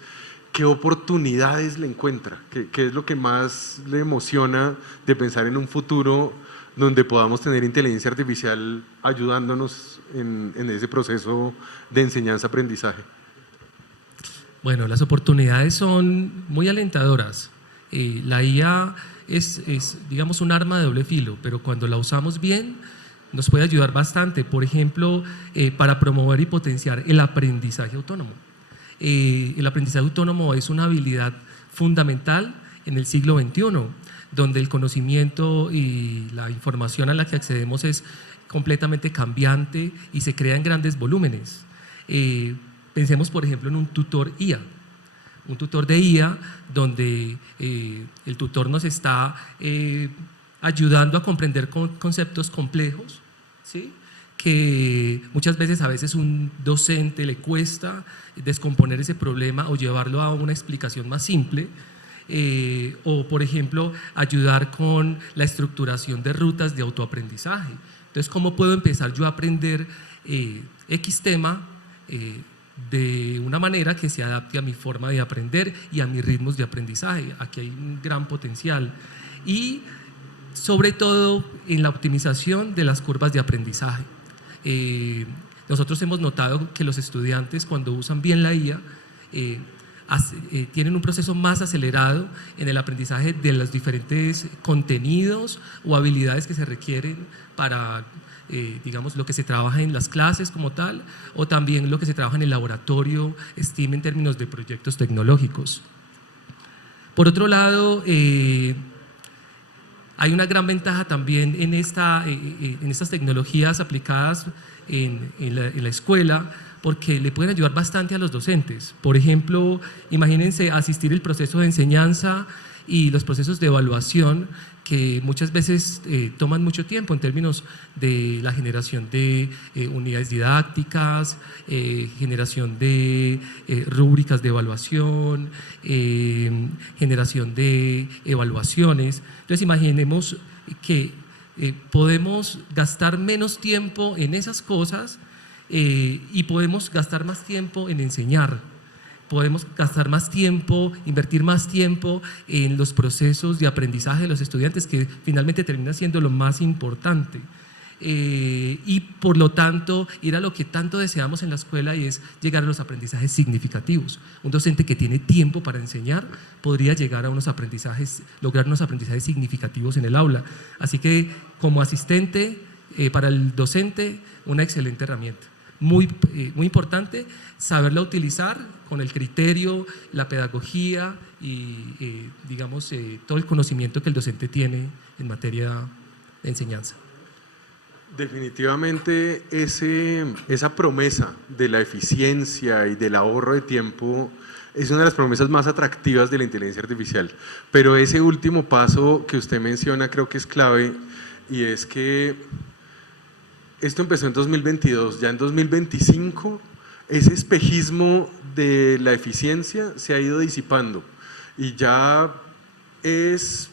¿qué oportunidades le encuentra? ¿Qué es lo que más le emociona de pensar en un futuro donde podamos tener inteligencia artificial ayudándonos en ese proceso de enseñanza-aprendizaje? Bueno, las oportunidades son muy alentadoras. La IA es, digamos, un arma de doble filo, pero cuando la usamos bien nos puede ayudar bastante, por ejemplo, para promover y potenciar el aprendizaje autónomo. El aprendizaje autónomo es una habilidad fundamental en el siglo XXI, donde el conocimiento y la información a la que accedemos es completamente cambiante y se crea en grandes volúmenes. Pensemos, por ejemplo, en un tutor IA. Un tutor de IA donde el tutor nos está ayudando a comprender conceptos complejos, ¿sí? Que muchas veces a un docente le cuesta descomponer ese problema o llevarlo a una explicación más simple, o por ejemplo ayudar con la estructuración de rutas de autoaprendizaje. Entonces, ¿cómo puedo empezar yo a aprender X tema de una manera que se adapte a mi forma de aprender y a mis ritmos de aprendizaje? Aquí hay un gran potencial, y sobre todo en la optimización de las curvas de aprendizaje. Nosotros hemos notado que los estudiantes, cuando usan bien la IA, tienen un proceso más acelerado en el aprendizaje de los diferentes contenidos o habilidades que se requieren para digamos, lo que se trabaja en las clases como tal, o también lo que se trabaja en el laboratorio STEAM en términos de proyectos tecnológicos. Por otro lado, hay una gran ventaja también en estas tecnologías aplicadas en la escuela, porque le pueden ayudar bastante a los docentes. Por ejemplo, imagínense asistir el proceso de enseñanza y los procesos de evaluación que muchas veces toman mucho tiempo en términos de la generación de unidades didácticas, generación de rúbricas de evaluación, generación de evaluaciones. Entonces imaginemos que podemos gastar menos tiempo en esas cosas y podemos gastar más tiempo en enseñar. Podemos gastar más tiempo, invertir más tiempo en los procesos de aprendizaje de los estudiantes, que finalmente termina siendo lo más importante. Y por lo tanto, ir a lo que tanto deseamos en la escuela, y es llegar a los aprendizajes significativos. Un docente que tiene tiempo para enseñar podría llegar a unos aprendizajes, lograr unos aprendizajes significativos en el aula. Así que como asistente, para el docente, una excelente herramienta. Muy importante saberla utilizar con el criterio, la pedagogía y digamos todo el conocimiento que el docente tiene en materia de enseñanza. Definitivamente esa promesa de la eficiencia y del ahorro de tiempo es una de las promesas más atractivas de la inteligencia artificial, pero ese último paso que usted menciona creo que es clave, y es que esto empezó en 2022, ya en 2025 ese espejismo de la eficiencia se ha ido disipando y ya es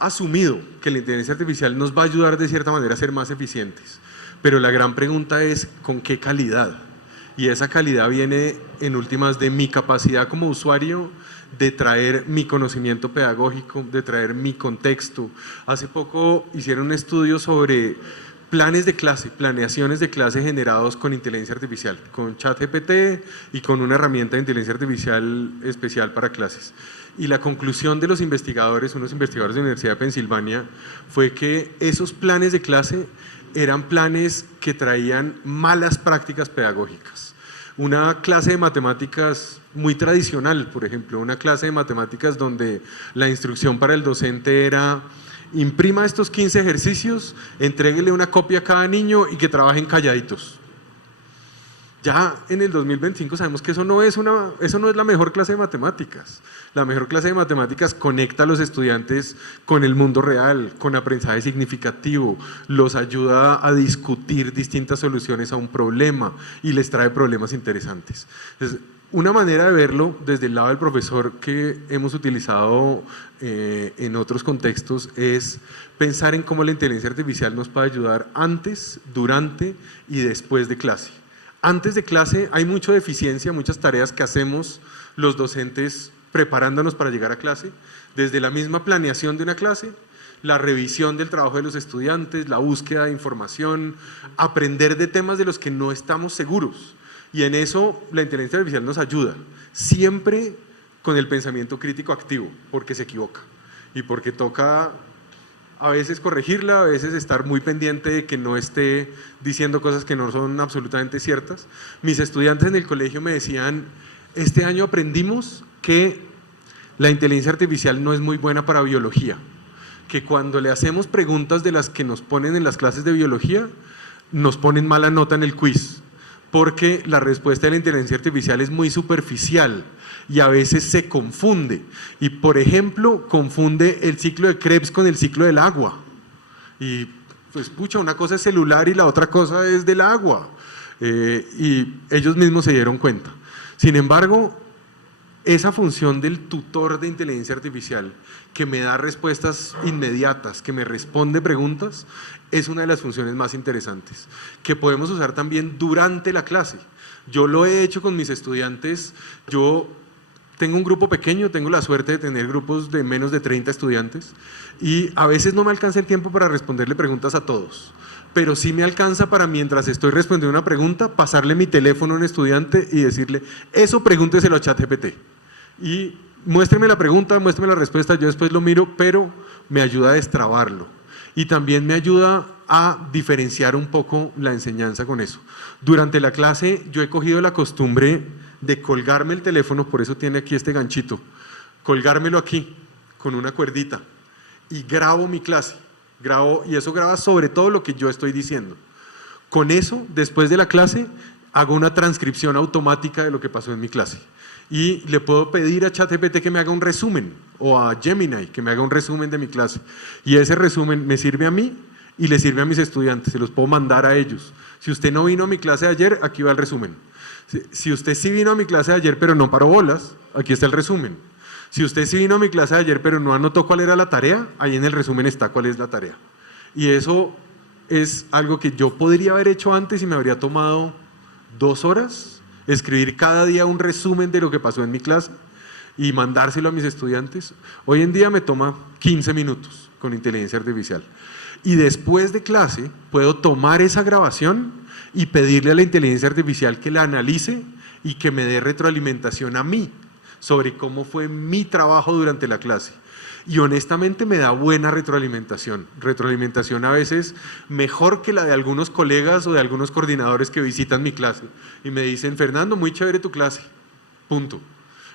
asumido que la inteligencia artificial nos va a ayudar de cierta manera a ser más eficientes, pero la gran pregunta es ¿con qué calidad? Y esa calidad viene en últimas de mi capacidad como usuario de traer mi conocimiento pedagógico, de traer mi contexto. Hace poco hicieron un estudio sobre planes de clase, planeaciones de clase generados con inteligencia artificial, con ChatGPT y con una herramienta de inteligencia artificial especial para clases. Y la conclusión de los investigadores, unos investigadores de la Universidad de Pensilvania, fue que esos planes de clase eran planes que traían malas prácticas pedagógicas. Una clase de matemáticas muy tradicional, por ejemplo, una clase de matemáticas donde la instrucción para el docente era: imprima estos 15 ejercicios, entréguele una copia a cada niño y que trabajen calladitos. Ya en el 2025 sabemos que eso no es la mejor clase de matemáticas. La mejor clase de matemáticas conecta a los estudiantes con el mundo real, con aprendizaje significativo, los ayuda a discutir distintas soluciones a un problema y les trae problemas interesantes. Entonces, una manera de verlo desde el lado del profesor que hemos utilizado en otros contextos es pensar en cómo la inteligencia artificial nos puede ayudar antes, durante y después de clase. Antes de clase hay mucha eficiencia, muchas tareas que hacemos los docentes preparándonos para llegar a clase, desde la misma planeación de una clase, la revisión del trabajo de los estudiantes, la búsqueda de información, aprender de temas de los que no estamos seguros. Y en eso la inteligencia artificial nos ayuda, siempre con el pensamiento crítico activo, porque se equivoca y porque toca a veces corregirla, a veces estar muy pendiente de que no esté diciendo cosas que no son absolutamente ciertas. Mis estudiantes en el colegio me decían: este año aprendimos que la inteligencia artificial no es muy buena para biología, que cuando le hacemos preguntas de las que nos ponen en las clases de biología, nos ponen mala nota en el quiz, porque la respuesta de la inteligencia artificial es muy superficial y a veces se confunde. Y por ejemplo, confunde el ciclo de Krebs con el ciclo del agua. Y pues pucha, una cosa es celular y la otra cosa es del agua. Y ellos mismos se dieron cuenta. Sin embargo, esa función del tutor de inteligencia artificial que me da respuestas inmediatas, que me responde preguntas, es una de las funciones más interesantes, que podemos usar también durante la clase. Yo lo he hecho con mis estudiantes. Yo tengo un grupo pequeño, tengo la suerte de tener grupos de menos de 30 estudiantes y a veces no me alcanza el tiempo para responderle preguntas a todos, pero sí me alcanza para, mientras estoy respondiendo una pregunta, pasarle mi teléfono a un estudiante y decirle: eso pregúnteselo a ChatGPT y muéstreme la pregunta, muéstreme la respuesta, yo después lo miro, pero me ayuda a destrabarlo y también me ayuda a diferenciar un poco la enseñanza con eso. Durante la clase yo he cogido la costumbre de colgarme el teléfono, por eso tiene aquí este ganchito, colgármelo aquí con una cuerdita y grabo mi clase, y eso graba sobre todo lo que yo estoy diciendo. Con eso, después de la clase, hago una transcripción automática de lo que pasó en mi clase. Y le puedo pedir a ChatGPT que me haga un resumen, o a Gemini que me haga un resumen de mi clase. Y ese resumen me sirve a mí y le sirve a mis estudiantes, se los puedo mandar a ellos. Si usted no vino a mi clase de ayer, aquí va el resumen. Si usted sí vino a mi clase de ayer pero no paró bolas, aquí está el resumen. Si usted sí vino a mi clase de ayer pero no anotó cuál era la tarea, ahí en el resumen está cuál es la tarea. Y eso es algo que yo podría haber hecho antes y me habría tomado 2 horas, escribir cada día un resumen de lo que pasó en mi clase y mandárselo a mis estudiantes. Hoy en día me toma 15 minutos con inteligencia artificial. Y después de clase puedo tomar esa grabación y pedirle a la inteligencia artificial que la analice y que me dé retroalimentación a mí sobre cómo fue mi trabajo durante la clase. Y honestamente me da buena retroalimentación a veces mejor que la de algunos colegas o de algunos coordinadores que visitan mi clase y me dicen: Fernando, muy chévere tu clase, punto.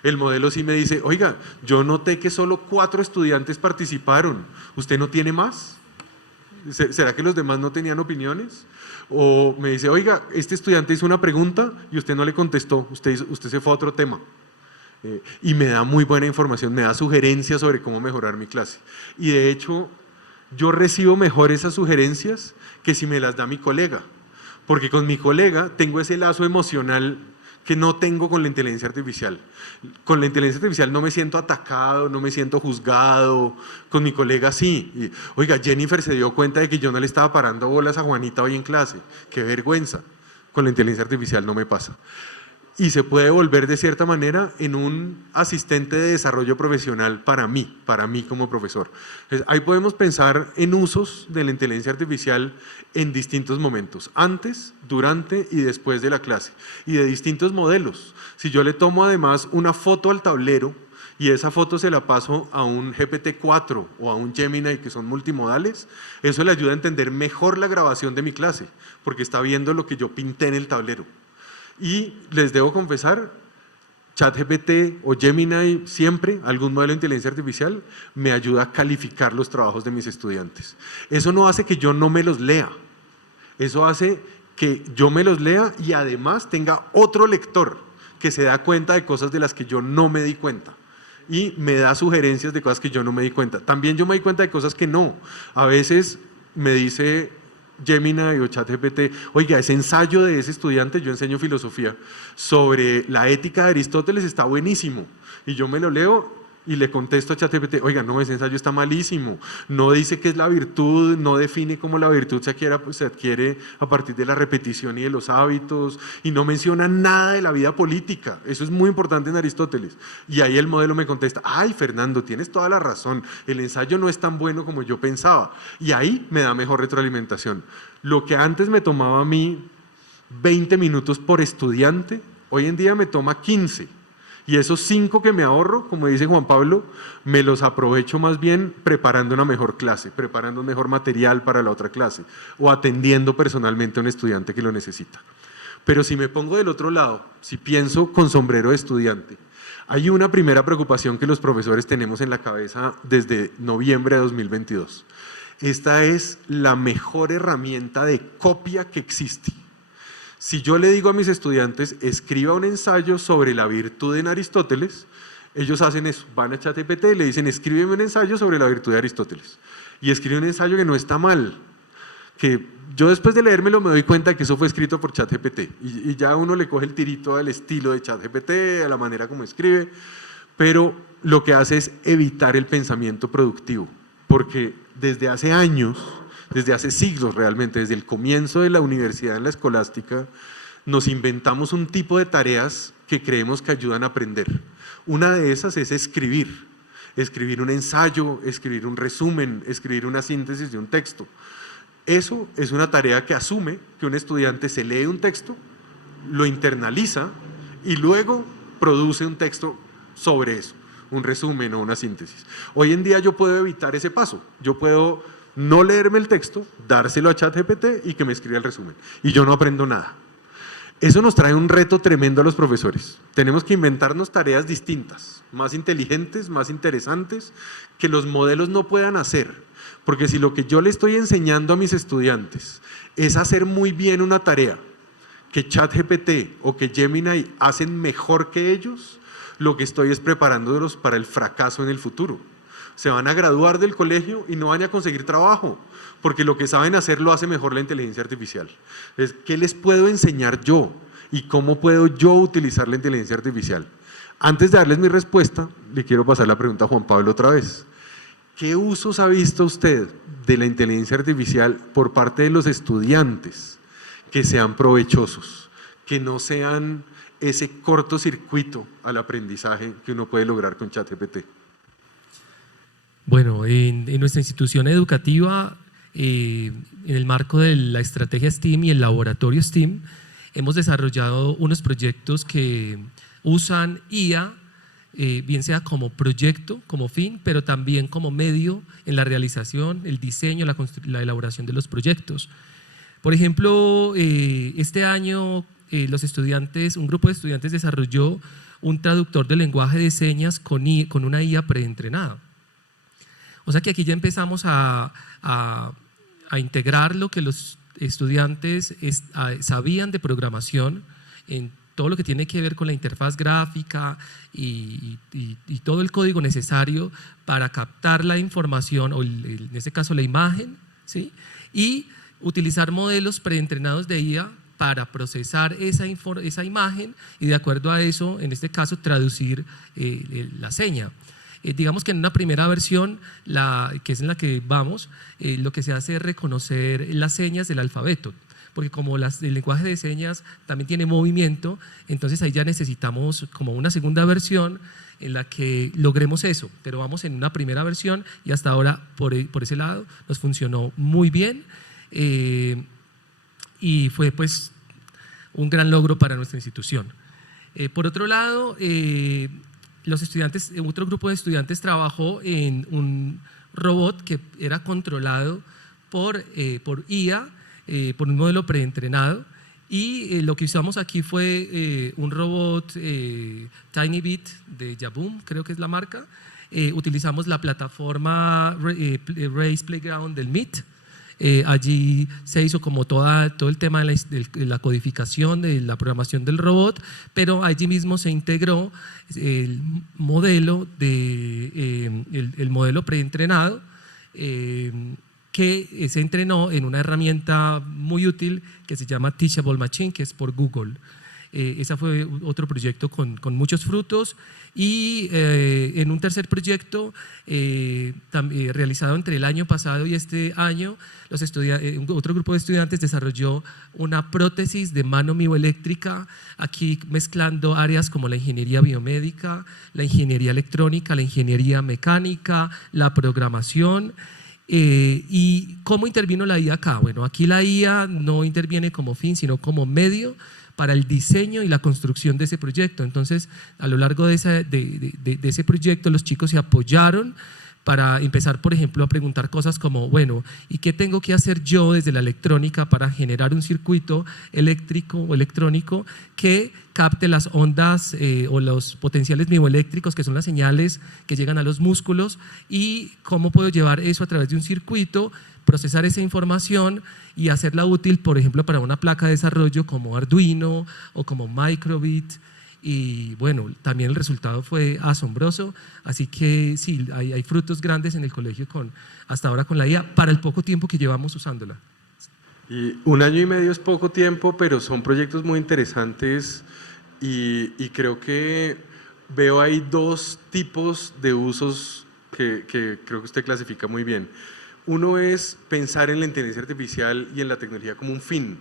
El modelo sí me dice: oiga, yo noté que solo 4 estudiantes participaron, ¿usted no tiene más? ¿Será que los demás no tenían opiniones? O me dice: oiga, este estudiante hizo una pregunta y usted no le contestó, usted se fue a otro tema. Y me da muy buena información, me da sugerencias sobre cómo mejorar mi clase. Y de hecho, yo recibo mejor esas sugerencias que si me las da mi colega, porque con mi colega tengo ese lazo emocional que no tengo con la inteligencia artificial. Con la inteligencia artificial no me siento atacado, no me siento juzgado, con mi colega sí. Y, oiga, Jennifer se dio cuenta de que yo no le estaba parando bolas a Juanita hoy en clase, qué vergüenza. Con la inteligencia artificial no me pasa. Y se puede volver de cierta manera en un asistente de desarrollo profesional para mí como profesor. Entonces, ahí podemos pensar en usos de la inteligencia artificial en distintos momentos, antes, durante y después de la clase, y de distintos modelos. Si yo le tomo además una foto al tablero y esa foto se la paso a un GPT-4 o a un Gemini, que son multimodales, eso le ayuda a entender mejor la grabación de mi clase, porque está viendo lo que yo pinté en el tablero. Y les debo confesar, ChatGPT o Gemini, siempre algún modelo de inteligencia artificial me ayuda a calificar los trabajos de mis estudiantes. Eso no hace que yo no me los lea, eso hace que yo me los lea y además tenga otro lector que se da cuenta de cosas de las que yo no me di cuenta y me da sugerencias de cosas que yo no me di cuenta. También yo me di cuenta de cosas que no. A veces me dice Gemini o ChatGPT: oiga, ese ensayo de ese estudiante, yo enseño filosofía, sobre la ética de Aristóteles está buenísimo, y yo me lo leo y le contesto a ChatGPT: oiga, no, ese ensayo está malísimo, no dice qué es la virtud, no define cómo la virtud se adquiere a partir de la repetición y de los hábitos, y no menciona nada de la vida política. Eso es muy importante en Aristóteles. Y ahí el modelo me contesta: ay, Fernando, tienes toda la razón, el ensayo no es tan bueno como yo pensaba. Y ahí me da mejor retroalimentación. Lo que antes me tomaba a mí 20 minutos por estudiante, hoy en día me toma 15. Y esos 5 que me ahorro, como dice Juan Pablo, me los aprovecho más bien preparando una mejor clase, preparando un mejor material para la otra clase o atendiendo personalmente a un estudiante que lo necesita. Pero si me pongo del otro lado, si pienso con sombrero de estudiante, hay una primera preocupación que los profesores tenemos en la cabeza desde noviembre de 2022. Esta es la mejor herramienta de copia que existe. Si yo le digo a mis estudiantes: escriba un ensayo sobre la virtud en Aristóteles, ellos hacen eso, van a ChatGPT y le dicen: escríbeme un ensayo sobre la virtud de Aristóteles. Y escribe un ensayo que no está mal, que yo después de leérmelo me doy cuenta que eso fue escrito por ChatGPT, y ya uno le coge el tirito al estilo de ChatGPT, a la manera como escribe, pero lo que hace es evitar el pensamiento productivo, porque desde hace años, desde hace siglos realmente, desde el comienzo de la universidad en la escolástica, nos inventamos un tipo de tareas que creemos que ayudan a aprender. Una de esas es escribir un ensayo, escribir un resumen, escribir una síntesis de un texto. Eso es una tarea que asume que un estudiante se lee un texto, lo internaliza y luego produce un texto sobre eso, un resumen o una síntesis. Hoy en día yo puedo evitar ese paso, yo puedo no leerme el texto, dárselo a ChatGPT y que me escriba el resumen. Y yo no aprendo nada. Eso nos trae un reto tremendo a los profesores. Tenemos que inventarnos tareas distintas, más inteligentes, más interesantes, que los modelos no puedan hacer. Porque si lo que yo le estoy enseñando a mis estudiantes es hacer muy bien una tarea, que ChatGPT o que Gemini hacen mejor que ellos, lo que estoy es preparándolos para el fracaso en el futuro. Se van a graduar del colegio y no van a conseguir trabajo, porque lo que saben hacer lo hace mejor la inteligencia artificial. ¿Qué les puedo enseñar yo? ¿Y cómo puedo yo utilizar la inteligencia artificial? Antes de darles mi respuesta, le quiero pasar la pregunta a Juan Pablo otra vez. ¿Qué usos ha visto usted de la inteligencia artificial por parte de los estudiantes que sean provechosos, que no sean ese cortocircuito al aprendizaje que uno puede lograr con ChatGPT? Bueno, en nuestra institución educativa, en el marco de la estrategia STEAM y el laboratorio STEAM, hemos desarrollado unos proyectos que usan IA, bien sea como proyecto, como fin, pero también como medio en la realización, el diseño, la elaboración de los proyectos. Por ejemplo, este año un grupo de estudiantes desarrolló un traductor de lenguaje de señas con una IA preentrenada. O sea que aquí ya empezamos a integrar lo que los estudiantes sabían de programación en todo lo que tiene que ver con la interfaz gráfica y todo el código necesario para captar la información, o en este caso la imagen, ¿sí? Y utilizar modelos preentrenados de IA para procesar esa imagen y de acuerdo a eso, en este caso, traducir la seña. Digamos que en una primera versión, que es en la que vamos, lo que se hace es reconocer las señas del alfabeto, porque como el lenguaje de señas también tiene movimiento, entonces ahí ya necesitamos como una segunda versión en la que logremos eso, pero vamos en una primera versión y hasta ahora por ese lado nos funcionó muy bien y fue pues un gran logro para nuestra institución. Por otro lado, otro grupo de estudiantes trabajó en un robot que era controlado por IA, por un modelo preentrenado, y lo que usamos aquí fue un robot TinyBit de Yaboom, creo que es la marca. Utilizamos la plataforma Race Playground del Meet. Allí se hizo como todo el tema de la codificación, de la programación del robot, pero allí mismo se integró el modelo preentrenado que se entrenó en una herramienta muy útil que se llama Teachable Machine, que es por Google. Ese fue otro proyecto con muchos frutos. Y en un tercer proyecto realizado entre el año pasado y este año, otro grupo de estudiantes desarrolló una prótesis de mano mioeléctrica, aquí mezclando áreas como la ingeniería biomédica, la ingeniería electrónica, la ingeniería mecánica, la programación. ¿Y cómo intervino la IA acá? Bueno, aquí la IA no interviene como fin, sino como medio para el diseño y la construcción de ese proyecto. Entonces, a lo largo de ese proyecto, los chicos se apoyaron para empezar, por ejemplo, a preguntar cosas como, bueno, ¿y qué tengo que hacer yo desde la electrónica para generar un circuito eléctrico o electrónico que capte las ondas o los potenciales mioeléctricos, que son las señales que llegan a los músculos, y cómo puedo llevar eso a través de un circuito, procesar esa información y hacerla útil, por ejemplo, para una placa de desarrollo como Arduino o como Microbit? Y bueno, también el resultado fue asombroso, así que sí, hay frutos grandes en el colegio hasta ahora con la IA, para el poco tiempo que llevamos usándola. Y 1 año y medio es poco tiempo, pero son proyectos muy interesantes y creo que veo ahí 2 tipos de usos que creo que usted clasifica muy bien. Uno es pensar en la inteligencia artificial y en la tecnología como un fin.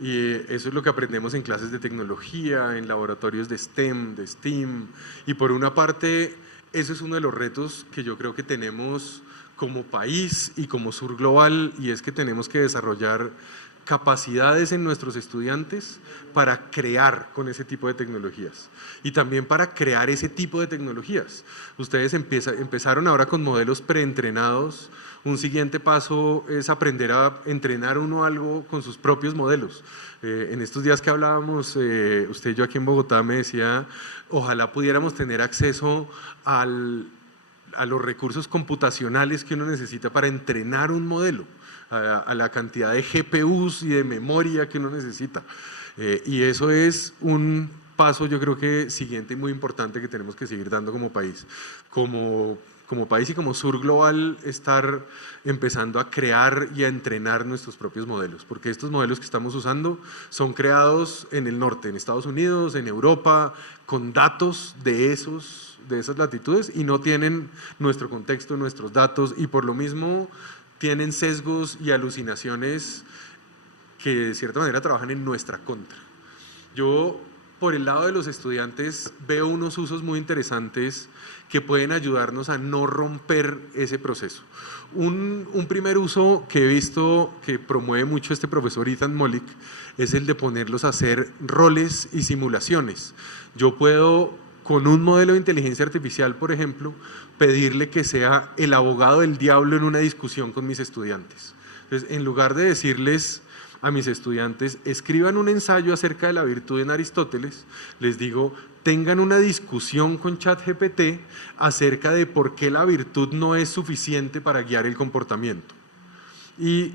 Y eso es lo que aprendemos en clases de tecnología, en laboratorios de STEM, de STEAM. Y por una parte, eso es uno de los retos que yo creo que tenemos como país y como Sur Global, y es que tenemos que desarrollar capacidades en nuestros estudiantes para crear con ese tipo de tecnologías y también para crear ese tipo de tecnologías. Ustedes empezaron ahora con modelos preentrenados. Un siguiente paso es aprender a entrenar uno algo con sus propios modelos. En estos días que hablábamos, usted y yo aquí en Bogotá me decía, ojalá pudiéramos tener acceso a los recursos computacionales que uno necesita para entrenar un modelo, a la cantidad de GPUs y de memoria que uno necesita. Y eso es un paso, yo creo que siguiente y muy importante que tenemos que seguir dando como país. Como país y como Sur Global, estar empezando a crear y a entrenar nuestros propios modelos, porque estos modelos que estamos usando son creados en el norte, en Estados Unidos, en Europa, con datos de esas latitudes y no tienen nuestro contexto, nuestros datos, y por lo mismo tienen sesgos y alucinaciones que de cierta manera trabajan en nuestra contra. Yo, por el lado de los estudiantes, veo unos usos muy interesantes que pueden ayudarnos a no romper ese proceso. Un primer uso que he visto que promueve mucho este profesor Ethan Mollick es el de ponerlos a hacer roles y simulaciones. Yo puedo, con un modelo de inteligencia artificial, por ejemplo, pedirle que sea el abogado del diablo en una discusión con mis estudiantes. Entonces, en lugar de decirles a mis estudiantes, escriban un ensayo acerca de la virtud en Aristóteles, les digo, tengan una discusión con ChatGPT acerca de por qué la virtud no es suficiente para guiar el comportamiento. Y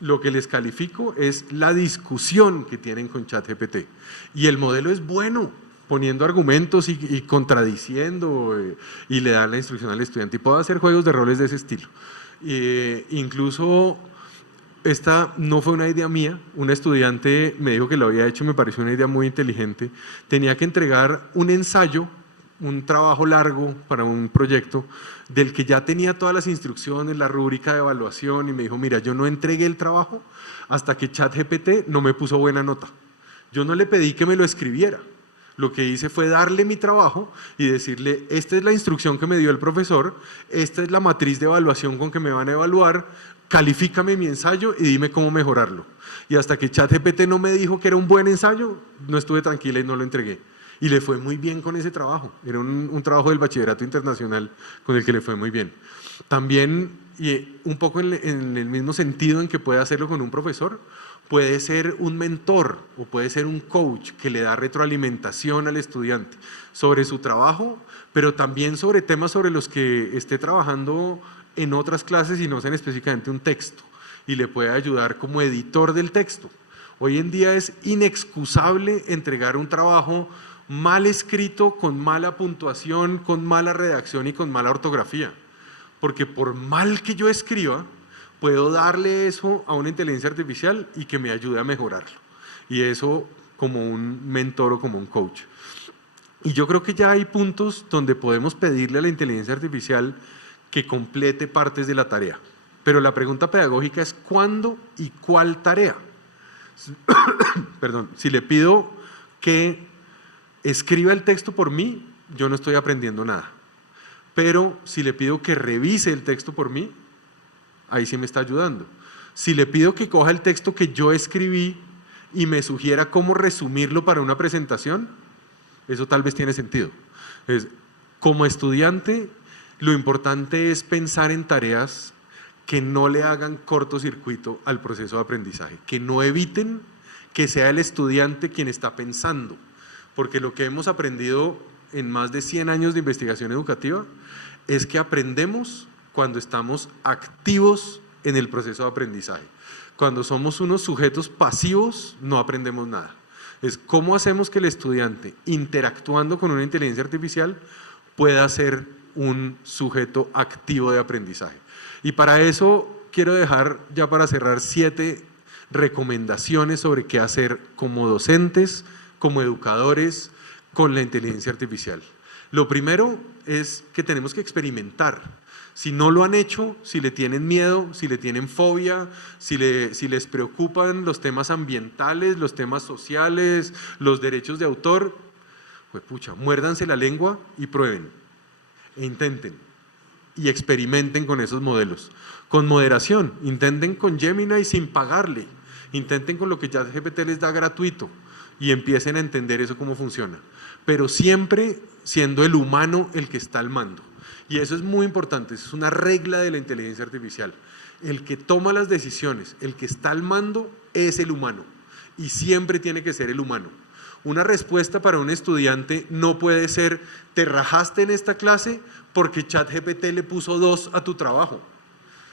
lo que les califico es la discusión que tienen con ChatGPT. Y el modelo es bueno, poniendo argumentos y contradiciendo, y le dan la instrucción al estudiante. Y puedo hacer juegos de roles de ese estilo. Incluso, esta no fue una idea mía, una estudiante me dijo que lo había hecho, me pareció una idea muy inteligente. Tenía que entregar un ensayo, un trabajo largo para un proyecto, del que ya tenía todas las instrucciones, la rúbrica de evaluación, y me dijo, mira, yo no entregué el trabajo hasta que ChatGPT no me puso buena nota. Yo no le pedí que me lo escribiera. Lo que hice fue darle mi trabajo y decirle, esta es la instrucción que me dio el profesor, esta es la matriz de evaluación con que me van a evaluar, califícame mi ensayo y dime cómo mejorarlo. Y hasta que ChatGPT no me dijo que era un buen ensayo, no estuve tranquila y no lo entregué. Y le fue muy bien con ese trabajo. Era un trabajo del bachillerato internacional con el que le fue muy bien. También, y un poco en el mismo sentido en que puede hacerlo con un profesor, puede ser un mentor o puede ser un coach que le da retroalimentación al estudiante sobre su trabajo, pero también sobre temas sobre los que esté trabajando en otras clases y no sean específicamente un texto, y le puede ayudar como editor del texto. Hoy en día es inexcusable entregar un trabajo mal escrito, con mala puntuación, con mala redacción y con mala ortografía, porque por mal que yo escriba, puedo darle eso a una inteligencia artificial y que me ayude a mejorarlo, y eso como un mentor o como un coach. Y yo creo que ya hay puntos donde podemos pedirle a la inteligencia artificial que complete partes de la tarea. Pero la pregunta pedagógica es ¿cuándo y cuál tarea? Perdón, si le pido que escriba el texto por mí, yo no estoy aprendiendo nada. Pero si le pido que revise el texto por mí, ahí sí me está ayudando. Si le pido que coja el texto que yo escribí y me sugiera cómo resumirlo para una presentación, eso tal vez tiene sentido. Como estudiante, lo importante es pensar en tareas que no le hagan cortocircuito al proceso de aprendizaje, que no eviten que sea el estudiante quien está pensando, porque lo que hemos aprendido en más de 100 años de investigación educativa es que aprendemos cuando estamos activos en el proceso de aprendizaje. Cuando somos unos sujetos pasivos, no aprendemos nada. Es cómo hacemos que el estudiante, interactuando con una inteligencia artificial, pueda ser un sujeto activo de aprendizaje. Y para eso quiero dejar, ya para cerrar, 7 recomendaciones sobre qué hacer como docentes, como educadores, con la inteligencia artificial. Lo primero es que tenemos que experimentar. Si no lo han hecho, si le tienen miedo, si le tienen fobia, si les preocupan los temas ambientales, los temas sociales, los derechos de autor, pues pucha, muérdanse la lengua y prueben. E intenten y experimenten con esos modelos, con moderación, intenten con Gemini sin pagarle, intenten con lo que ChatGPT les da gratuito y empiecen a entender eso cómo funciona, pero siempre siendo el humano el que está al mando. Y eso es muy importante, eso es una regla de la inteligencia artificial. El que toma las decisiones, el que está al mando es el humano y siempre tiene que ser el humano. Una respuesta para un estudiante no puede ser, te rajaste en esta clase porque ChatGPT le puso 2 a tu trabajo.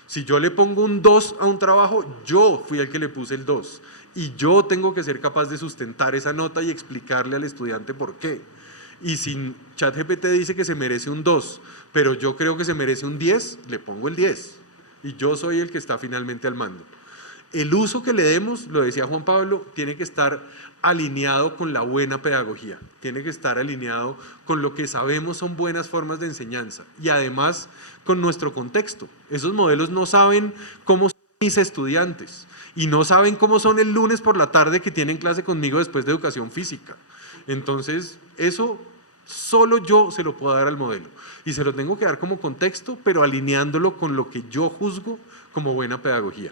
Si yo le pongo un 2 a un trabajo, yo fui el que le puse el 2 y yo tengo que ser capaz de sustentar esa nota y explicarle al estudiante por qué. Y si ChatGPT dice que se merece un 2, pero yo creo que se merece un 10, le pongo el 10 y yo soy el que está finalmente al mando. El uso que le demos, lo decía Juan Pablo, tiene que estar alineado con la buena pedagogía, tiene que estar alineado con lo que sabemos son buenas formas de enseñanza y además con nuestro contexto. Esos modelos no saben cómo son mis estudiantes y no saben cómo son el lunes por la tarde que tienen clase conmigo después de educación física. Entonces, eso solo yo se lo puedo dar al modelo y se lo tengo que dar como contexto, pero alineándolo con lo que yo juzgo como buena pedagogía,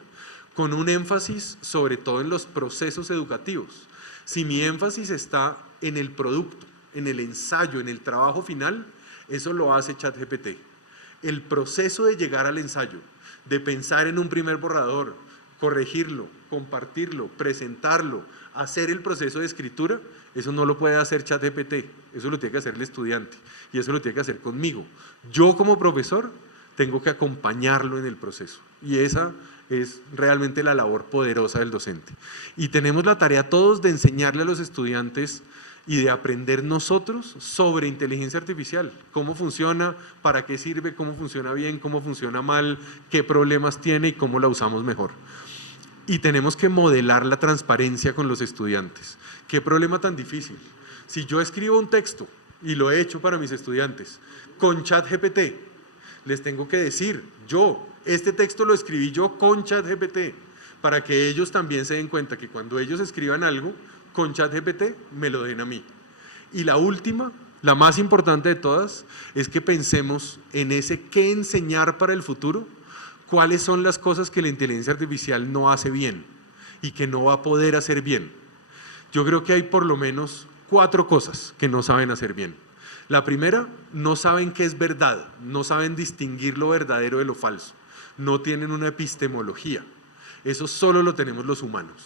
con un énfasis sobre todo en los procesos educativos. Si mi énfasis está en el producto, en el ensayo, en el trabajo final, eso lo hace ChatGPT. El proceso de llegar al ensayo, de pensar en un primer borrador, corregirlo, compartirlo, presentarlo, hacer el proceso de escritura, eso no lo puede hacer ChatGPT, eso lo tiene que hacer el estudiante y eso lo tiene que hacer conmigo. Yo como profesor tengo que acompañarlo en el proceso y esa es realmente la labor poderosa del docente. Y tenemos la tarea todos de enseñarle a los estudiantes y de aprender nosotros sobre inteligencia artificial, cómo funciona, para qué sirve, cómo funciona bien, cómo funciona mal, qué problemas tiene y cómo la usamos mejor. Y tenemos que modelar la transparencia con los estudiantes. ¿Qué problema tan difícil? Si yo escribo un texto, y lo he hecho para mis estudiantes, con ChatGPT, les tengo que decir, este texto lo escribí yo con ChatGPT, para que ellos también se den cuenta que cuando ellos escriban algo, con ChatGPT me lo den a mí. Y la última, la más importante de todas, es que pensemos en ese qué enseñar para el futuro, cuáles son las cosas que la inteligencia artificial no hace bien y que no va a poder hacer bien. Yo creo que hay por lo menos 4 cosas que no saben hacer bien. La primera, no saben qué es verdad, no saben distinguir lo verdadero de lo falso, no tienen una epistemología, eso solo lo tenemos los humanos.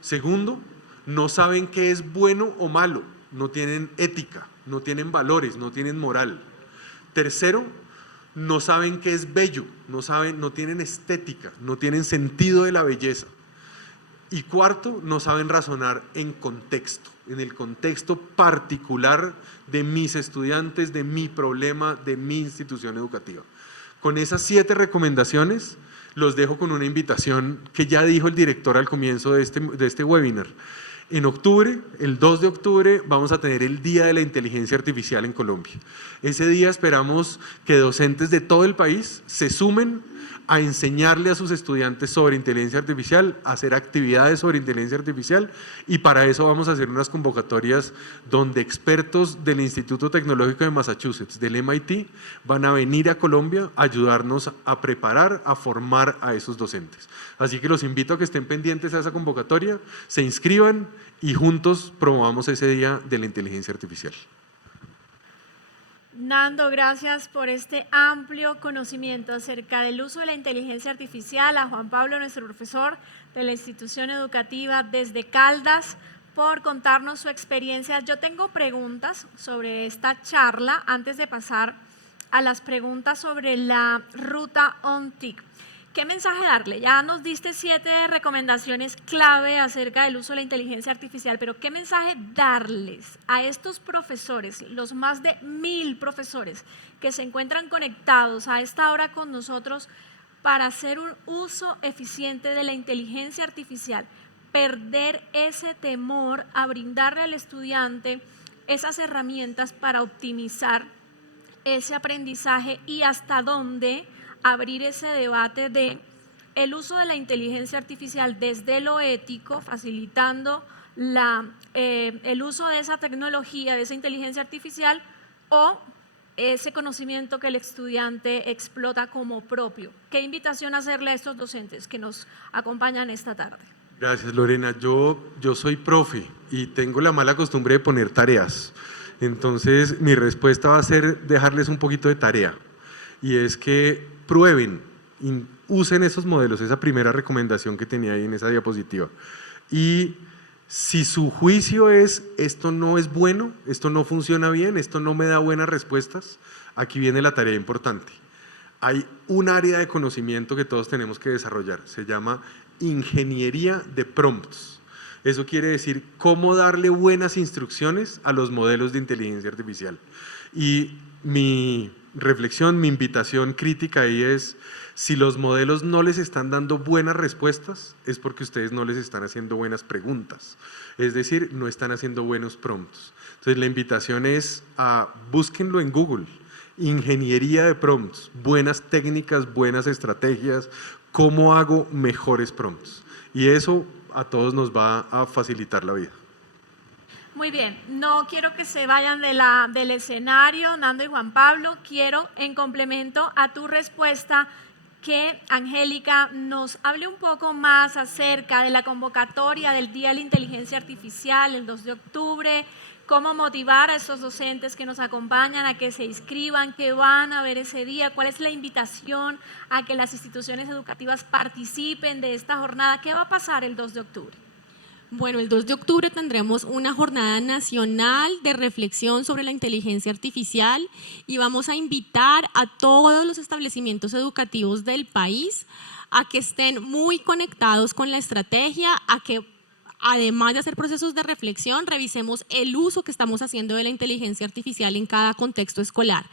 Segundo, no saben qué es bueno o malo, no tienen ética, no tienen valores, no tienen moral. Tercero, no saben qué es bello, no tienen estética, no tienen sentido de la belleza. Y cuarto, no saben razonar en contexto, en el contexto particular de mis estudiantes, de mi problema, de mi institución educativa. Con esas 7 recomendaciones, los dejo con una invitación que ya dijo el director al comienzo de este webinar. En octubre, el 2 de octubre, vamos a tener el Día de la Inteligencia Artificial en Colombia. Ese día esperamos que docentes de todo el país se sumen a enseñarle a sus estudiantes sobre inteligencia artificial, a hacer actividades sobre inteligencia artificial y para eso vamos a hacer unas convocatorias donde expertos del Instituto Tecnológico de Massachusetts, del MIT, van a venir a Colombia a ayudarnos a preparar, a formar a esos docentes. Así que los invito a que estén pendientes a esa convocatoria, se inscriban y juntos promovamos ese Día de la Inteligencia Artificial. Nando, gracias por este amplio conocimiento acerca del uso de la inteligencia artificial. A Juan Pablo, nuestro profesor de la institución educativa desde Caldas, por contarnos su experiencia. Yo tengo preguntas sobre esta charla antes de pasar a las preguntas sobre la ruta OnTIC. ¿Qué mensaje darle? Ya nos diste 7 recomendaciones clave acerca del uso de la inteligencia artificial, pero ¿qué mensaje darles a estos profesores, los más de 1000 profesores que se encuentran conectados a esta hora con nosotros para hacer un uso eficiente de la inteligencia artificial? Perder ese temor a brindarle al estudiante esas herramientas para optimizar ese aprendizaje y hasta dónde abrir ese debate de el uso de la inteligencia artificial desde lo ético, facilitando el uso de esa tecnología, de esa inteligencia artificial o ese conocimiento que el estudiante explota como propio. ¿Qué invitación hacerle a estos docentes que nos acompañan esta tarde? Gracias, Lorena. Yo soy profe y tengo la mala costumbre de poner tareas. Entonces, mi respuesta va a ser dejarles un poquito de tarea. Y es que prueben, usen esos modelos, esa primera recomendación que tenía ahí en esa diapositiva. Y si su juicio es, esto no es bueno, esto no funciona bien, esto no me da buenas respuestas, aquí viene la tarea importante. hay un área de conocimiento que todos tenemos que desarrollar, se llama ingeniería de prompts. Eso quiere decir cómo darle buenas instrucciones a los modelos de inteligencia artificial. Y mi reflexión, mi invitación crítica ahí es, si los modelos no les están dando buenas respuestas, es porque ustedes no les están haciendo buenas preguntas. Es decir, no están haciendo buenos prompts. Entonces la invitación es a búsquenlo en Google, ingeniería de prompts, buenas técnicas, buenas estrategias, cómo hago mejores prompts. Y eso a todos nos va a facilitar la vida. Muy bien, no quiero que se vayan del escenario, Nando y Juan Pablo. Quiero, en complemento a tu respuesta, que Angélica nos hable un poco más acerca de la convocatoria del Día de la Inteligencia Artificial, el 2 de octubre, cómo motivar a esos docentes que nos acompañan a que se inscriban, que van a ver ese día, cuál es la invitación a que las instituciones educativas participen de esta jornada. ¿Qué va a pasar el 2 de octubre? Bueno, el 2 de octubre tendremos una jornada nacional de reflexión sobre la inteligencia artificial y vamos a invitar a todos los establecimientos educativos del país a que estén muy conectados con la estrategia, a que además de hacer procesos de reflexión, revisemos el uso que estamos haciendo de la inteligencia artificial en cada contexto escolar.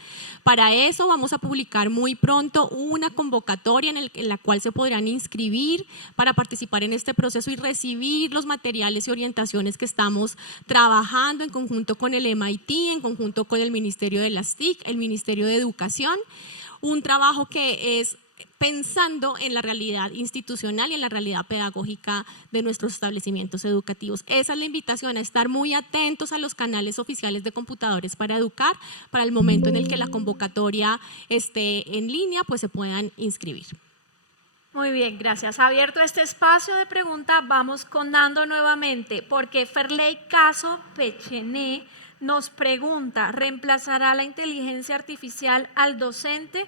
Para eso vamos a publicar muy pronto una convocatoria en la cual se podrán inscribir para participar en este proceso y recibir los materiales y orientaciones que estamos trabajando en conjunto con el MIT, en conjunto con el Ministerio de las TIC, el Ministerio de Educación, un trabajo que es pensando en la realidad institucional y en la realidad pedagógica de nuestros establecimientos educativos. Esa es la invitación, a estar muy atentos a los canales oficiales de Computadores para Educar, para el momento en el que la convocatoria esté en línea, pues se puedan inscribir. Muy bien, gracias. Abierto este espacio de pregunta, vamos con Nando nuevamente, porque Ferley Caso Pechené nos pregunta, ¿reemplazará la inteligencia artificial al docente?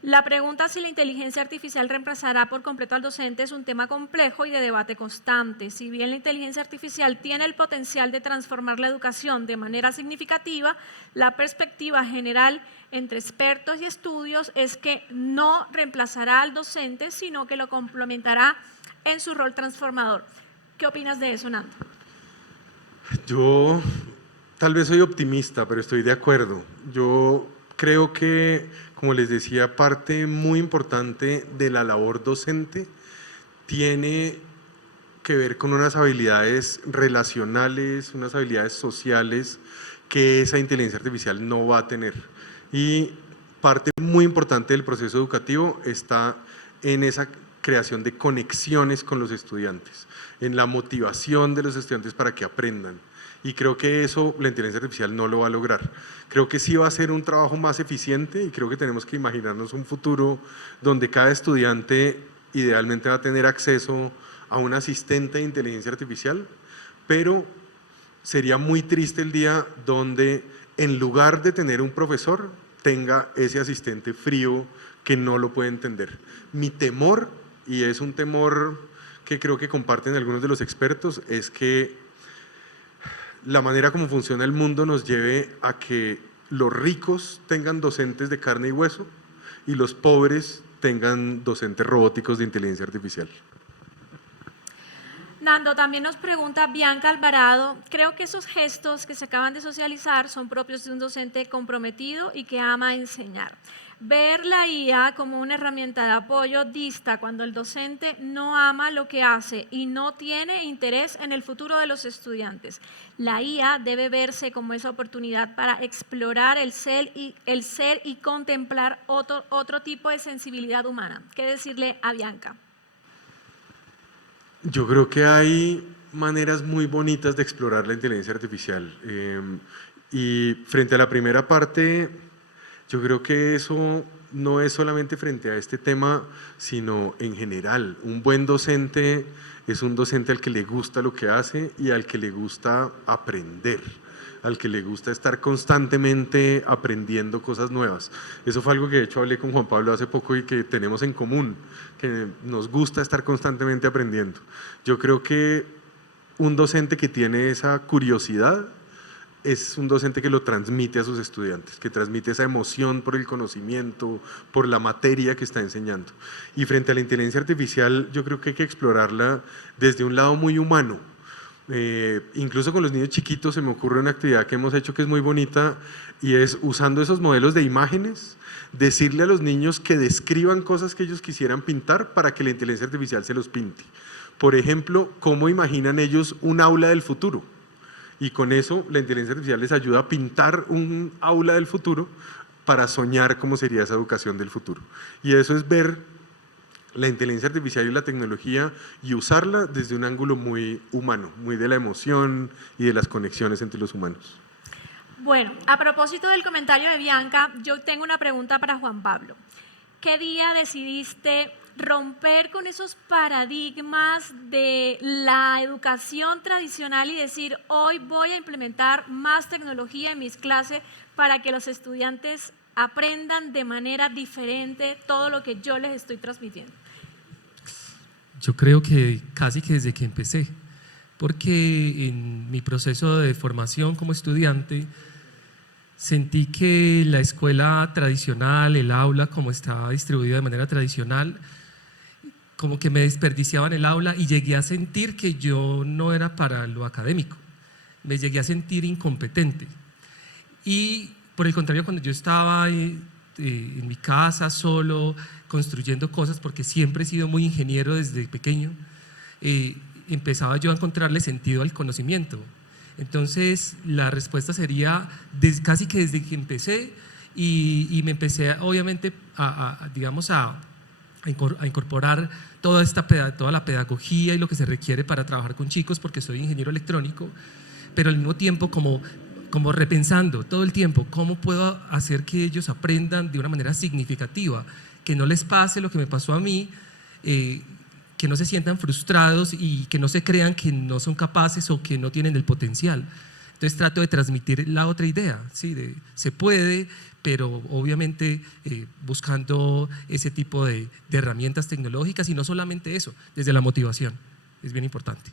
La pregunta si la inteligencia artificial reemplazará por completo al docente es un tema complejo y de debate constante. Si bien la inteligencia artificial tiene el potencial de transformar la educación de manera significativa, la perspectiva general entre expertos y estudios es que no reemplazará al docente, sino que lo complementará en su rol transformador. ¿Qué opinas de eso, Nando? Yo tal vez soy optimista, pero estoy de acuerdo. Yo creo que, como les decía, parte muy importante de la labor docente tiene que ver con unas habilidades relacionales, unas habilidades sociales que esa inteligencia artificial no va a tener. Y parte muy importante del proceso educativo está en esa creación de conexiones con los estudiantes, en la motivación de los estudiantes para que aprendan. Y creo que eso la inteligencia artificial no lo va a lograr. Creo que sí va a ser un trabajo más eficiente y creo que tenemos que imaginarnos un futuro donde cada estudiante idealmente va a tener acceso a un asistente de inteligencia artificial, pero sería muy triste el día donde en lugar de tener un profesor tenga ese asistente frío que no lo puede entender. Mi temor, y es un temor que creo que comparten algunos de los expertos, es que la manera como funciona el mundo nos lleve a que los ricos tengan docentes de carne y hueso y los pobres tengan docentes robóticos de inteligencia artificial. Nando, también nos pregunta Bianca Alvarado, creo que esos gestos que se acaban de socializar son propios de un docente comprometido y que ama enseñar. Ver la IA como una herramienta de apoyo dista cuando el docente no ama lo que hace y no tiene interés en el futuro de los estudiantes. La IA debe verse como esa oportunidad para explorar el ser y contemplar otro tipo de sensibilidad humana. ¿Qué decirle a Bianca? Yo creo que hay maneras muy bonitas de explorar la inteligencia artificial. Y frente a la primera parte, yo creo que eso no es solamente frente a este tema, sino en general. Un buen docente es un docente al que le gusta lo que hace y al que le gusta aprender, al que le gusta estar constantemente aprendiendo cosas nuevas. Eso fue algo que de hecho hablé con Juan Pablo hace poco y que tenemos en común, que nos gusta estar constantemente aprendiendo. Yo creo que un docente que tiene esa curiosidad es un docente que lo transmite a sus estudiantes, que transmite esa emoción por el conocimiento, por la materia que está enseñando. Y frente a la inteligencia artificial, yo creo que hay que explorarla desde un lado muy humano. Incluso con los niños chiquitos se me ocurre una actividad que hemos hecho que es muy bonita, y es usando esos modelos de imágenes, decirle a los niños que describan cosas que ellos quisieran pintar para que la inteligencia artificial se los pinte. Por ejemplo, cómo imaginan ellos un aula del futuro. Y con eso la inteligencia artificial les ayuda a pintar un aula del futuro para soñar cómo sería esa educación del futuro. Y eso es ver la inteligencia artificial y la tecnología y usarla desde un ángulo muy humano, muy de la emoción y de las conexiones entre los humanos. Bueno, a propósito del comentario de Bianca, yo tengo una pregunta para Juan Pablo. ¿Qué día decidiste romper con esos paradigmas de la educación tradicional y decir, hoy voy a implementar más tecnología en mis clases para que los estudiantes aprendan de manera diferente todo lo que yo les estoy transmitiendo? Yo creo que casi que desde que empecé, porque en mi proceso de formación como estudiante sentí que la escuela tradicional, el aula como estaba distribuida de manera tradicional, como que me desperdiciaban el aula y llegué a sentir que yo no era para lo académico, me llegué a sentir incompetente. Y por el contrario, cuando yo estaba en mi casa solo, construyendo cosas, porque siempre he sido muy ingeniero desde pequeño, empezaba yo a encontrarle sentido al conocimiento. Entonces la respuesta sería casi que desde que empecé y me empecé obviamente digamos a incorporar toda la pedagogía y lo que se requiere para trabajar con chicos, porque soy ingeniero electrónico, pero al mismo tiempo como repensando todo el tiempo cómo puedo hacer que ellos aprendan de una manera significativa, que no les pase lo que me pasó a mí, que no se sientan frustrados y que no se crean que no son capaces o que no tienen el potencial. Entonces trato de transmitir la otra idea, ¿sí? Se puede, pero obviamente buscando ese tipo de herramientas tecnológicas, y no solamente eso, desde la motivación, es bien importante.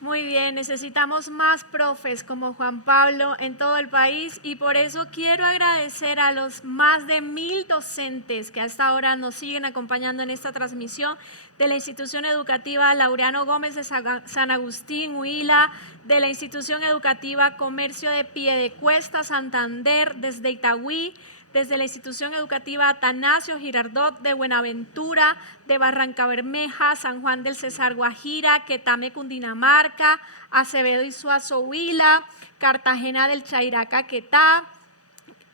Muy bien, necesitamos más profes como Juan Pablo en todo el país, y por eso quiero agradecer a los más de 1000 docentes que hasta ahora nos siguen acompañando en esta transmisión de la Institución Educativa Laureano Gómez de San Agustín, Huila, de la Institución Educativa Comercio de Piedecuesta, Santander, desde Itagüí, desde la Institución Educativa Atanasio Girardot de Buenaventura, de Barrancabermeja, San Juan del Cesar, Guajira, Quetame, Cundinamarca, Acevedo y Suazo, Huila, Cartagena del Chairá, Caquetá,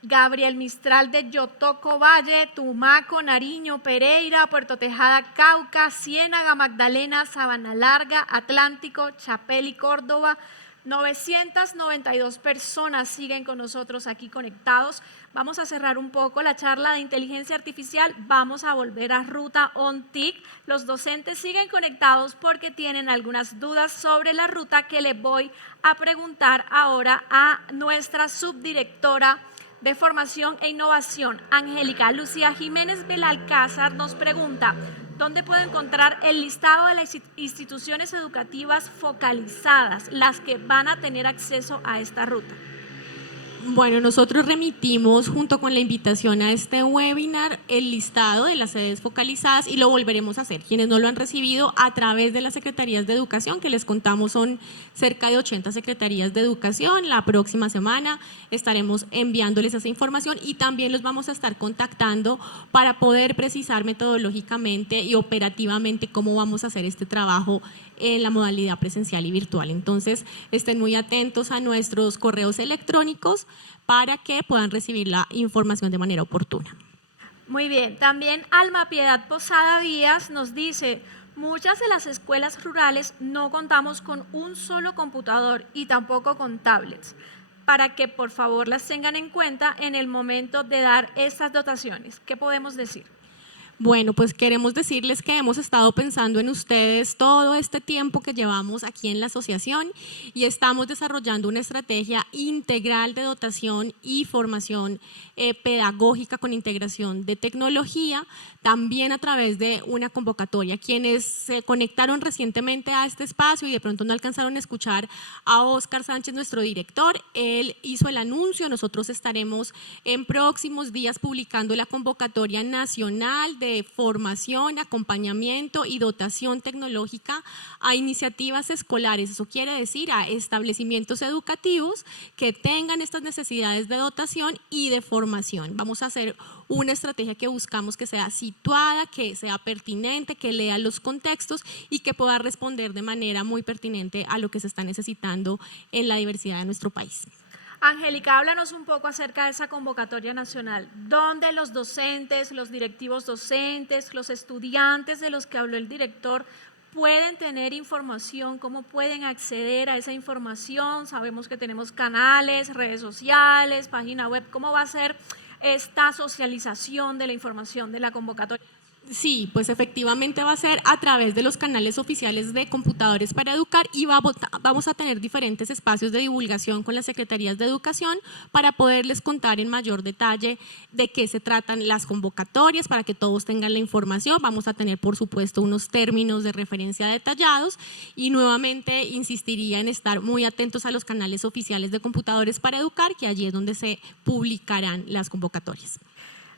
Gabriel Mistral de Yotoco Valle, Tumaco, Nariño, Pereira, Puerto Tejada, Cauca, Ciénaga, Magdalena, Sabana Larga, Atlántico, Chapel y Córdoba. 992 personas siguen con nosotros aquí conectados. Vamos a cerrar un poco la charla de inteligencia artificial, vamos a volver a Ruta On TIC. Los docentes siguen conectados porque tienen algunas dudas sobre la ruta que les voy a preguntar ahora a nuestra subdirectora de Formación e Innovación, Angélica Lucía Jiménez Belalcázar, nos pregunta: ¿dónde puedo encontrar el listado de las instituciones educativas focalizadas, las que van a tener acceso a esta ruta? Bueno, nosotros remitimos junto con la invitación a este webinar el listado de las sedes focalizadas y lo volveremos a hacer. Quienes no lo han recibido, a través de las secretarías de educación, que les contamos son cerca de 80 secretarías de educación. La próxima semana estaremos enviándoles esa información y también los vamos a estar contactando para poder precisar metodológicamente y operativamente cómo vamos a hacer este trabajo en la modalidad presencial y virtual. Entonces, estén muy atentos a nuestros correos electrónicos para que puedan recibir la información de manera oportuna. Muy bien, también Alma Piedad Posada Díaz nos dice: muchas de las escuelas rurales no contamos con un solo computador y tampoco con tablets, para que por favor las tengan en cuenta en el momento de dar estas dotaciones. ¿Qué podemos decir? Bueno, pues queremos decirles que hemos estado pensando en ustedes todo este tiempo que llevamos aquí en la asociación y estamos desarrollando una estrategia integral de dotación y formación pedagógica con integración de tecnología, también a través de una convocatoria. Quienes se conectaron recientemente a este espacio y de pronto no alcanzaron a escuchar a Óscar Sánchez, nuestro director, él hizo el anuncio. Nosotros estaremos en próximos días publicando la convocatoria nacional de formación, acompañamiento y dotación tecnológica a iniciativas escolares. Eso quiere decir a establecimientos educativos que tengan estas necesidades de dotación y de formación. Vamos a hacer una estrategia que buscamos que sea situada, que sea pertinente, que lea los contextos y que pueda responder de manera muy pertinente a lo que se está necesitando en la diversidad de nuestro país. Angélica, háblanos un poco acerca de esa convocatoria nacional, donde los docentes, los directivos docentes, los estudiantes de los que habló el director pueden tener información, cómo pueden acceder a esa información. Sabemos que tenemos canales, redes sociales, página web. ¿Cómo va a ser esta socialización de la información de la convocatoria? Sí, pues efectivamente va a ser a través de los canales oficiales de Computadores para Educar y vamos a tener diferentes espacios de divulgación con las secretarías de educación para poderles contar en mayor detalle de qué se tratan las convocatorias, para que todos tengan la información. Vamos a tener, por supuesto, unos términos de referencia detallados y nuevamente insistiría en estar muy atentos a los canales oficiales de Computadores para Educar, que allí es donde se publicarán las convocatorias.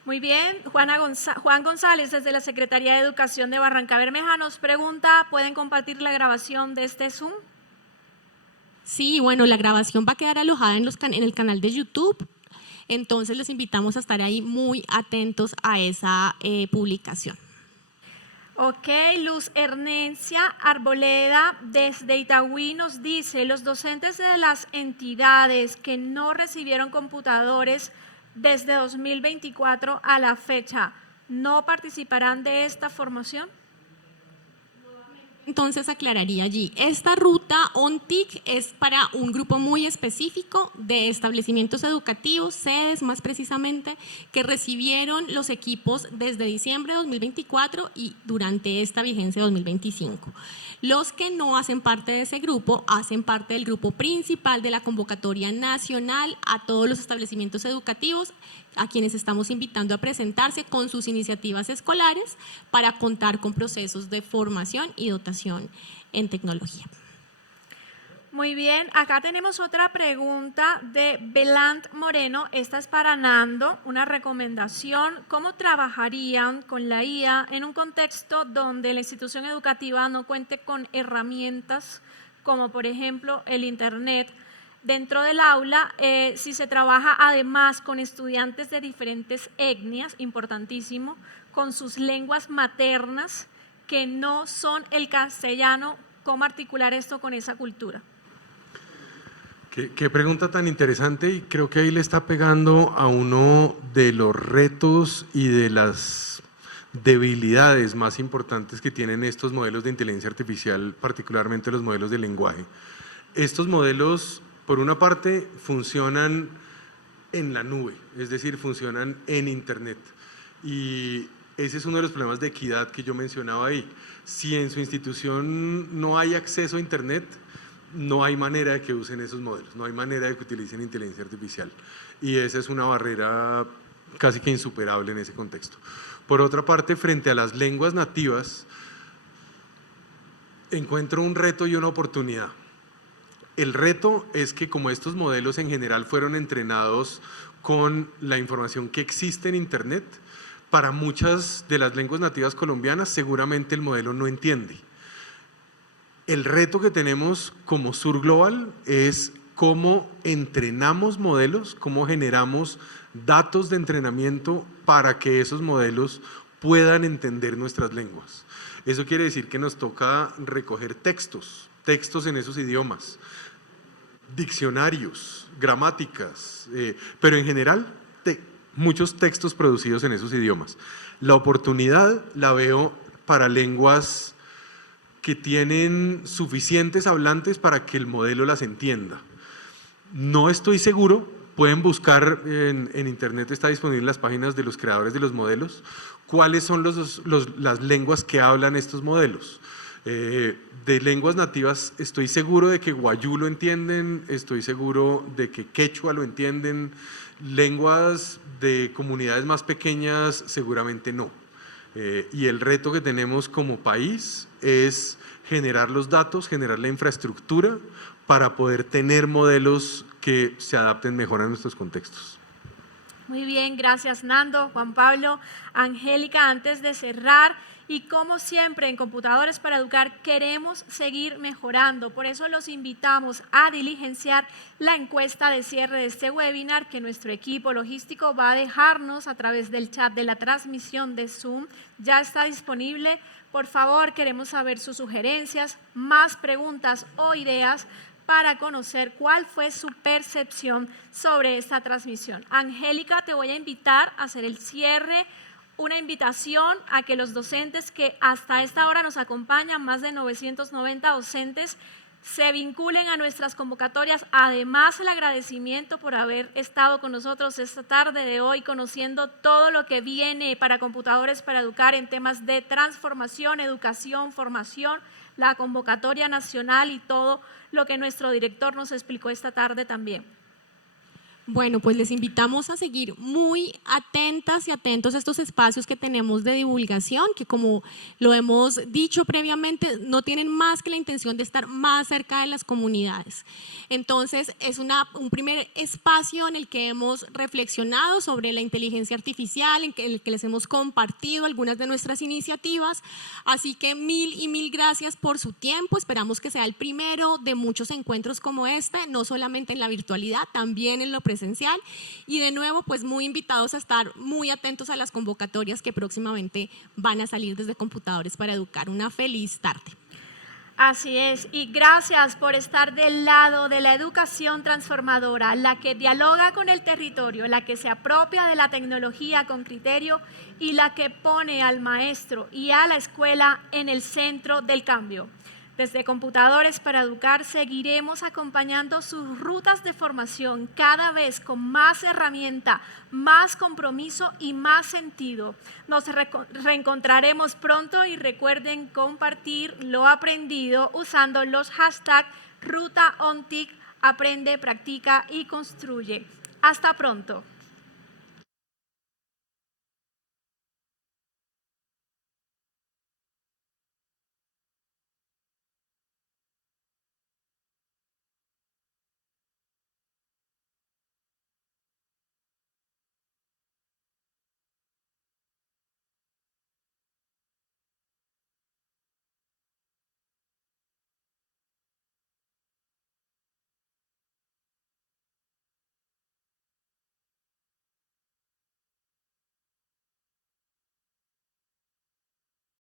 Muy bien, Juan González desde la Secretaría de Educación de Barrancabermeja nos pregunta, ¿pueden compartir la grabación de este Zoom? Sí, bueno, la grabación va a quedar alojada en el canal de YouTube, entonces les invitamos a estar ahí muy atentos a esa publicación. Ok, Luz Ernencia Arboleda desde Itagüí nos dice, los docentes de las entidades que no recibieron computadores desde 2024 a la fecha, ¿no participarán de esta formación? Entonces aclararía allí, esta ruta ONTIC es para un grupo muy específico de establecimientos educativos, sedes más precisamente, que recibieron los equipos desde diciembre de 2024 y durante esta vigencia de 2025. Los que no hacen parte de ese grupo, hacen parte del grupo principal de la convocatoria nacional a todos los establecimientos educativos a quienes estamos invitando a presentarse con sus iniciativas escolares para contar con procesos de formación y dotación en tecnología. Muy bien, acá tenemos otra pregunta de Belant Moreno, esta es para Nando, una recomendación, ¿cómo trabajarían con la IA en un contexto donde la institución educativa no cuente con herramientas como por ejemplo el Internet? Dentro del aula, si se trabaja además con estudiantes de diferentes etnias, importantísimo, con sus lenguas maternas que no son el castellano, ¿cómo articular esto con esa cultura? Qué pregunta tan interesante, y creo que ahí le está pegando a uno de los retos y de las debilidades más importantes que tienen estos modelos de inteligencia artificial, particularmente los modelos de lenguaje. Estos modelos, por una parte, funcionan en la nube, es decir, funcionan en Internet, y ese es uno de los problemas de equidad que yo mencionaba ahí. Si en su institución no hay acceso a Internet, no hay manera de que usen esos modelos, no hay manera de que utilicen inteligencia artificial, y esa es una barrera casi que insuperable en ese contexto. Por otra parte, frente a las lenguas nativas, encuentro un reto y una oportunidad. El reto es que como estos modelos en general fueron entrenados con la información que existe en Internet, para muchas de las lenguas nativas colombianas seguramente el modelo no entiende. El reto que tenemos como Sur Global es cómo entrenamos modelos, cómo generamos datos de entrenamiento para que esos modelos puedan entender nuestras lenguas. Eso quiere decir que nos toca recoger textos en esos idiomas, diccionarios, gramáticas, pero en general muchos textos producidos en esos idiomas. La oportunidad la veo para lenguas que tienen suficientes hablantes para que el modelo las entienda. No estoy seguro pueden buscar en internet, está disponible en las páginas de los creadores de los modelos, cuáles son las lenguas que hablan estos modelos. De lenguas nativas estoy seguro de que guayú lo entienden, estoy seguro de que quechua lo entienden, lenguas de comunidades más pequeñas seguramente no. Y el reto que tenemos como país es generar los datos, generar la infraestructura para poder tener modelos que se adapten mejor a nuestros contextos. Muy bien, gracias Nando, Juan Pablo, Angélica. Antes de cerrar, y como siempre en Computadores para Educar queremos seguir mejorando, por eso los invitamos a diligenciar la encuesta de cierre de este webinar que nuestro equipo logístico va a dejarnos a través del chat de la transmisión de Zoom. Ya está disponible, por favor queremos saber sus sugerencias, más preguntas o ideas para conocer cuál fue su percepción sobre esta transmisión. Angélica, te voy a invitar a hacer el cierre, una invitación a que los docentes que hasta esta hora nos acompañan, más de 990 docentes, se vinculen a nuestras convocatorias. Además, el agradecimiento por haber estado con nosotros esta tarde de hoy, conociendo todo lo que viene para Computadores para Educar en temas de transformación, educación, formación, la convocatoria nacional y todo lo que nuestro director nos explicó esta tarde también. Bueno, pues les invitamos a seguir muy atentas y atentos a estos espacios que tenemos de divulgación, que como lo hemos dicho previamente, no tienen más que la intención de estar más cerca de las comunidades. Entonces, es un primer espacio en el que hemos reflexionado sobre la inteligencia artificial, en el que les hemos compartido algunas de nuestras iniciativas. Así que mil gracias por su tiempo. Esperamos que sea el primero de muchos encuentros como este, no solamente en la virtualidad, también en lo presencial, y de nuevo pues muy invitados a estar muy atentos a las convocatorias que próximamente van a salir desde Computadores para Educar. Una feliz tarde. Así es, y gracias por estar del lado de la educación transformadora, la que dialoga con el territorio, la que se apropia de la tecnología con criterio y la que pone al maestro y a la escuela en el centro del cambio. Desde Computadores para Educar seguiremos acompañando sus rutas de formación cada vez con más herramienta, más compromiso y más sentido. Nos reencontraremos pronto y recuerden compartir lo aprendido usando los hashtags RutaOnTIC, aprende, practica y construye. Hasta pronto.